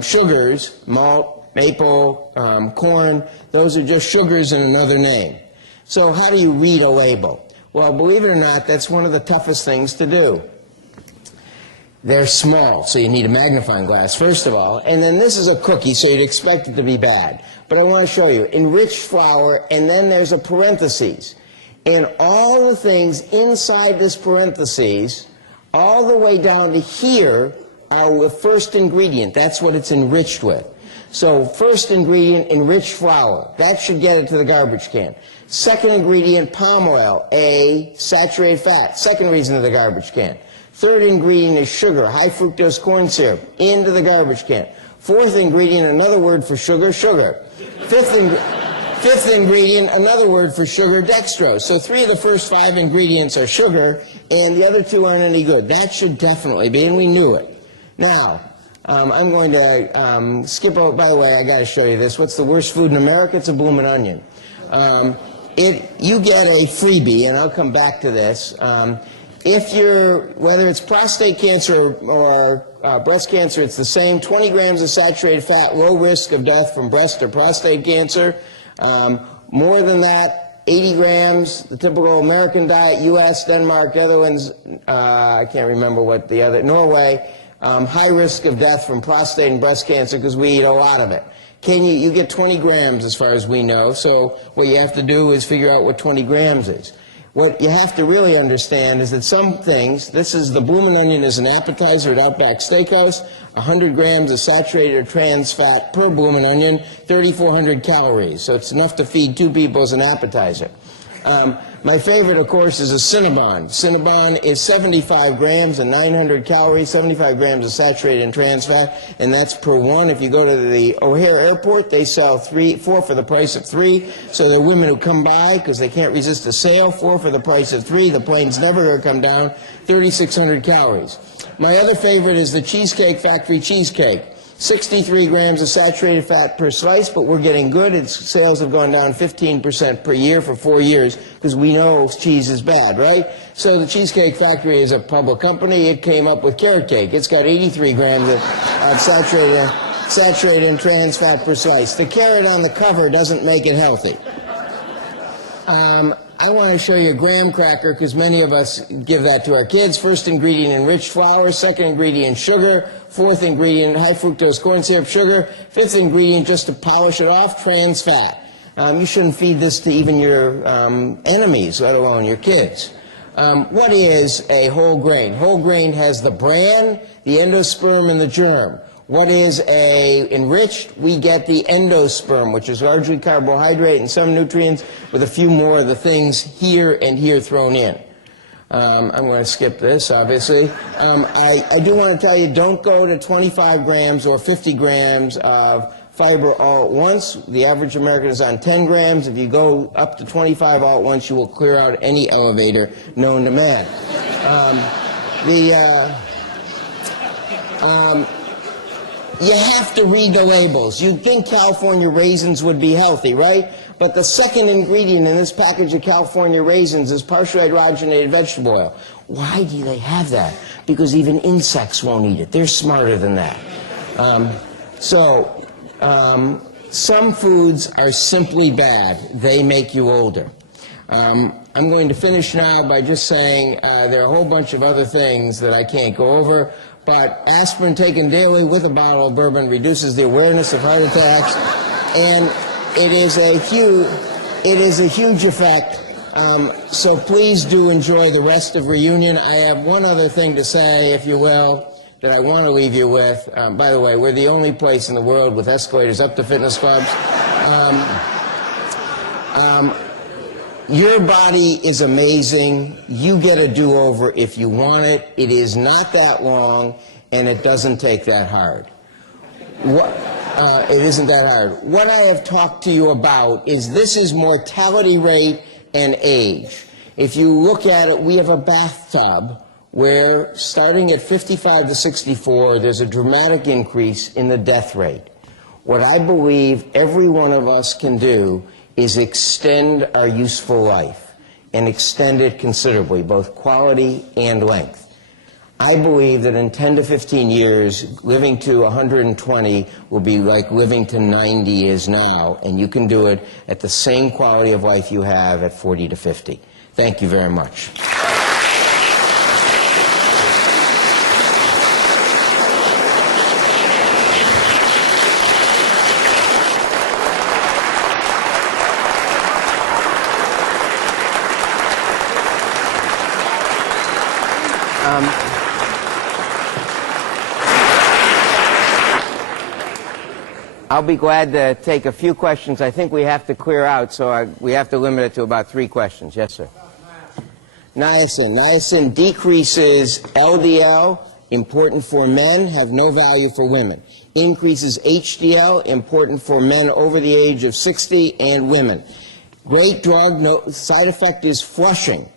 sugars, malt, maple, corn, those are just sugars in another name. So how do you read a label? Well, believe it or not, that's one of the toughest things to do. They're small, so you need a magnifying glass, first of all. And then this is a cookie, so you'd expect it to be bad. But I want to show you. Enriched flour, and then there's a parentheses. And all the things inside this parentheses, all the way down to here, are the first ingredient. That's what it's enriched with. So first ingredient, enriched flour. That should get it to the garbage can. Second ingredient, palm oil, a saturated fat. Second reason to the garbage can. Third ingredient is sugar, high fructose corn syrup, into the garbage can. Fourth ingredient, another word for sugar, sugar. Fifth ingredient, another word for sugar, dextrose. So 3 of the first 5 ingredients are sugar, and the other 2 aren't any good. That should definitely be, and we knew it. Now, I'm going to skip over. By the way, I got to show you this. What's the worst food in America? It's a bloomin' onion. You get a freebie, and I'll come back to this. Whether it's prostate cancer or breast cancer, it's the same. 20 grams of saturated fat, low risk of death from breast or prostate cancer. More than that, 80 grams, the typical American diet, U.S., Denmark, the other ones, I can't remember what the other, Norway, high risk of death from prostate and breast cancer because we eat a lot of it. You get 20 grams as far as we know, so what you have to do is figure out what 20 grams is. What you have to really understand is that some things, the bloomin' onion is an appetizer at Outback Steakhouse, 100 grams of saturated or trans fat per bloomin' onion, 3,400 calories. So it's enough to feed 2 people as an appetizer. My favorite, of course, is a Cinnabon. Cinnabon is 75 grams and 900 calories, 75 grams of saturated and trans fat, and that's per 1. If you go to the O'Hare Airport, they sell 4 for the price of 3. So there are women who come by because they can't resist a sale, 4 for the price of 3. The plane's never going to come down, 3,600 calories. My other favorite is the Cheesecake Factory cheesecake. 63 grams of saturated fat per slice, but we're getting good. Its sales have gone down 15% per year for 4 years because we know cheese is bad, right? So the Cheesecake Factory is a public company. It came up with carrot cake. It's got 83 grams of saturated and trans fat per slice. The carrot on the cover doesn't make it healthy. I want to show you a graham cracker because many of us give that to our kids. First ingredient, enriched flour. Second ingredient, sugar. Fourth ingredient, high fructose corn syrup, sugar. Fifth ingredient, just to polish it off, trans fat. You shouldn't feed this to even your enemies, let alone your kids. What is a whole grain? Whole grain has the bran, the endosperm, and the germ. What is a enriched? We get the endosperm, which is largely carbohydrate and some nutrients, with a few more of the things here and here thrown in. I'm going to skip this, obviously. I do want to tell you, don't go to 25 grams or 50 grams of fiber all at once. The average American is on 10 grams. If you go up to 25 all at once, you will clear out any elevator known to man. You have to read the labels. You'd think California raisins would be healthy, right? But the second ingredient in this package of California raisins is partially hydrogenated vegetable oil. Why do they have that? Because even insects won't eat it. They're smarter than that. Some foods are simply bad. They make you older. I'm going to finish now by just saying there are a whole bunch of other things that I can't go over. But aspirin taken daily with a bottle of bourbon reduces the awareness of heart attacks, and it is a huge effect. So please do enjoy the rest of Reunion. I have one other thing to say, if you will, that I want to leave you with. By the way, we're the only place in the world with escalators up to fitness clubs. Your body is amazing. You get a do-over if you want it. It is not that long, and it doesn't take that hard. It isn't that hard. What I have talked to you about is this is mortality rate and age. If you look at it, we have a bathtub where starting at 55 to 64, there's a dramatic increase in the death rate. What I believe every one of us can do is extend our useful life, and extend it considerably, both quality and length. I believe that in 10 to 15 years, living to 120 will be like living to 90 is now, and you can do it at the same quality of life you have at 40 to 50. Thank you very much. I'll be glad to take a few questions. I think we have to clear out, so we have to limit it to about 3 questions. Yes, sir. Niacin. Niacin decreases LDL, important for men, have no value for women. Increases HDL, important for men over the age of 60 and women. Great drug, no side effect is flushing.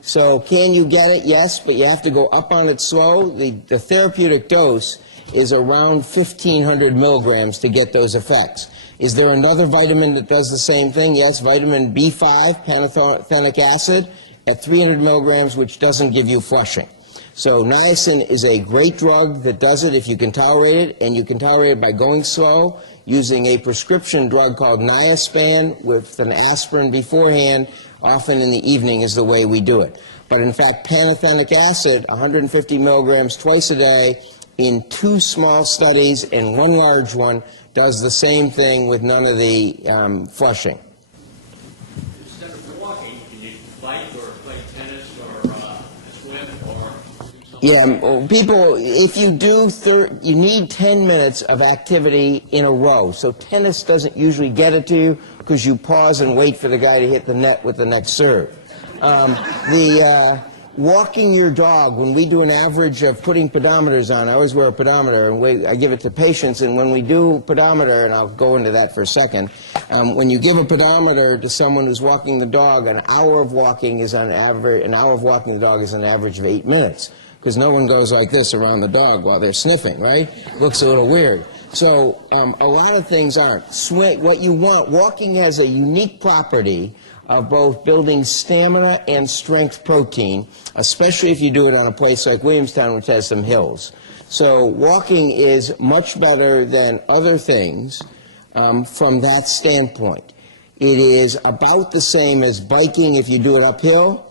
So can you get it? Yes, but you have to go up on it slow. The therapeutic dose is around 1,500 milligrams to get those effects. Is there another vitamin that does the same thing? Yes, vitamin B5, pantothenic acid, at 300 milligrams, which doesn't give you flushing. So niacin is a great drug that does it if you can tolerate it, and you can tolerate it by going slow, using a prescription drug called Niaspan with an aspirin beforehand. Often in the evening is the way we do it. But in fact, pantothenic acid, 150 milligrams twice a day, in 2 small studies and 1 large one, does the same thing with none of the flushing. Instead of walking, can you bike or play tennis or swim or do something? Yeah, people, if you do, you need 10 minutes of activity in a row. So tennis doesn't usually get it to you because you pause and wait for the guy to hit the net with the next serve. Walking your dog, when we do an average of putting pedometers on, I always wear a pedometer, and I give it to patients, and when we do pedometer, and I'll go into that for a second, when you give a pedometer to someone who's walking the dog, an hour of walking the dog is an average of 8 minutes, because no one goes like this around the dog while they're sniffing, right? Looks a little weird. So a lot of things aren't. What you want, walking has a unique property of both building stamina and strength protein, especially if you do it on a place like Williamstown, which has some hills. So walking is much better than other things from that standpoint. It is about the same as biking if you do it uphill,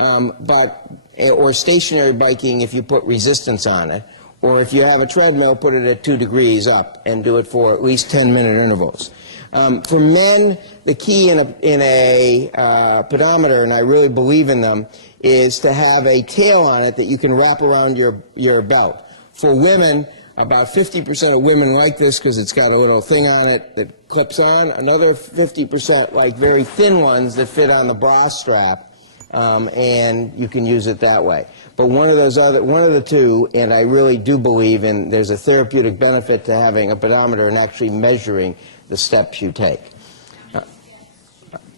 or stationary biking if you put resistance on it, or if you have a treadmill, put it at 2 degrees up and do it for at least 10-minute intervals. For men, the key in a pedometer, and I really believe in them, is to have a tail on it that you can wrap around your belt. For women, about 50% of women like this because it's got a little thing on it that clips on. Another 50% like very thin ones that fit on the bra strap, and you can use it that way. But one of the two, and I really do believe there's a therapeutic benefit to having a pedometer and actually measuring the steps you take.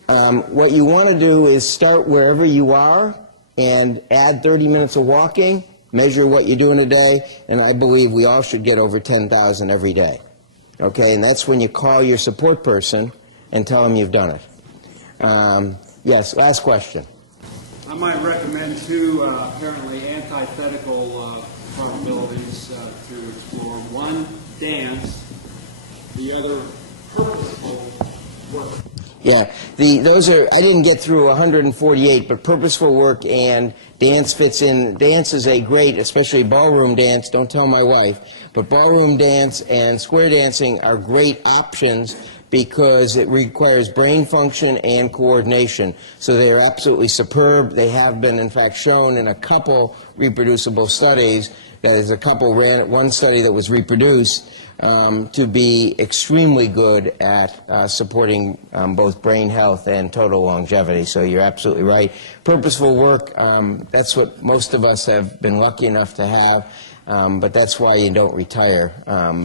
What you want to do is start wherever you are and add 30 minutes of walking, measure what you do in a day, and I believe we all should get over 10,000 every day. Okay, and that's when you call your support person and tell them you've done it. Yes, last question. I might recommend 2 apparently antithetical probabilities to explore. One, dance. The other, purposeful work. Yeah, I didn't get through 148, but purposeful work and dance fits in. Dance is a great, especially ballroom dance, don't tell my wife, but ballroom dance and square dancing are great options because it requires brain function and coordination. So they are absolutely superb. They have been, in fact, shown in a couple reproducible studies There's a couple ran one study that was reproduced to be extremely good at supporting both brain health and total longevity. So you're absolutely right. Purposeful work, that's what most of us have been lucky enough to have. But that's why you don't retire,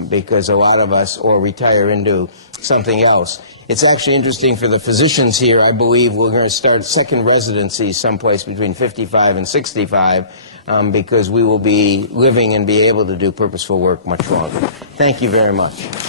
because a lot of us or retire into something else. It's actually interesting for the physicians here. I believe we're going to start second residency someplace between 55 and 65 because we will be living and be able to do purposeful work much longer. Thank you very much.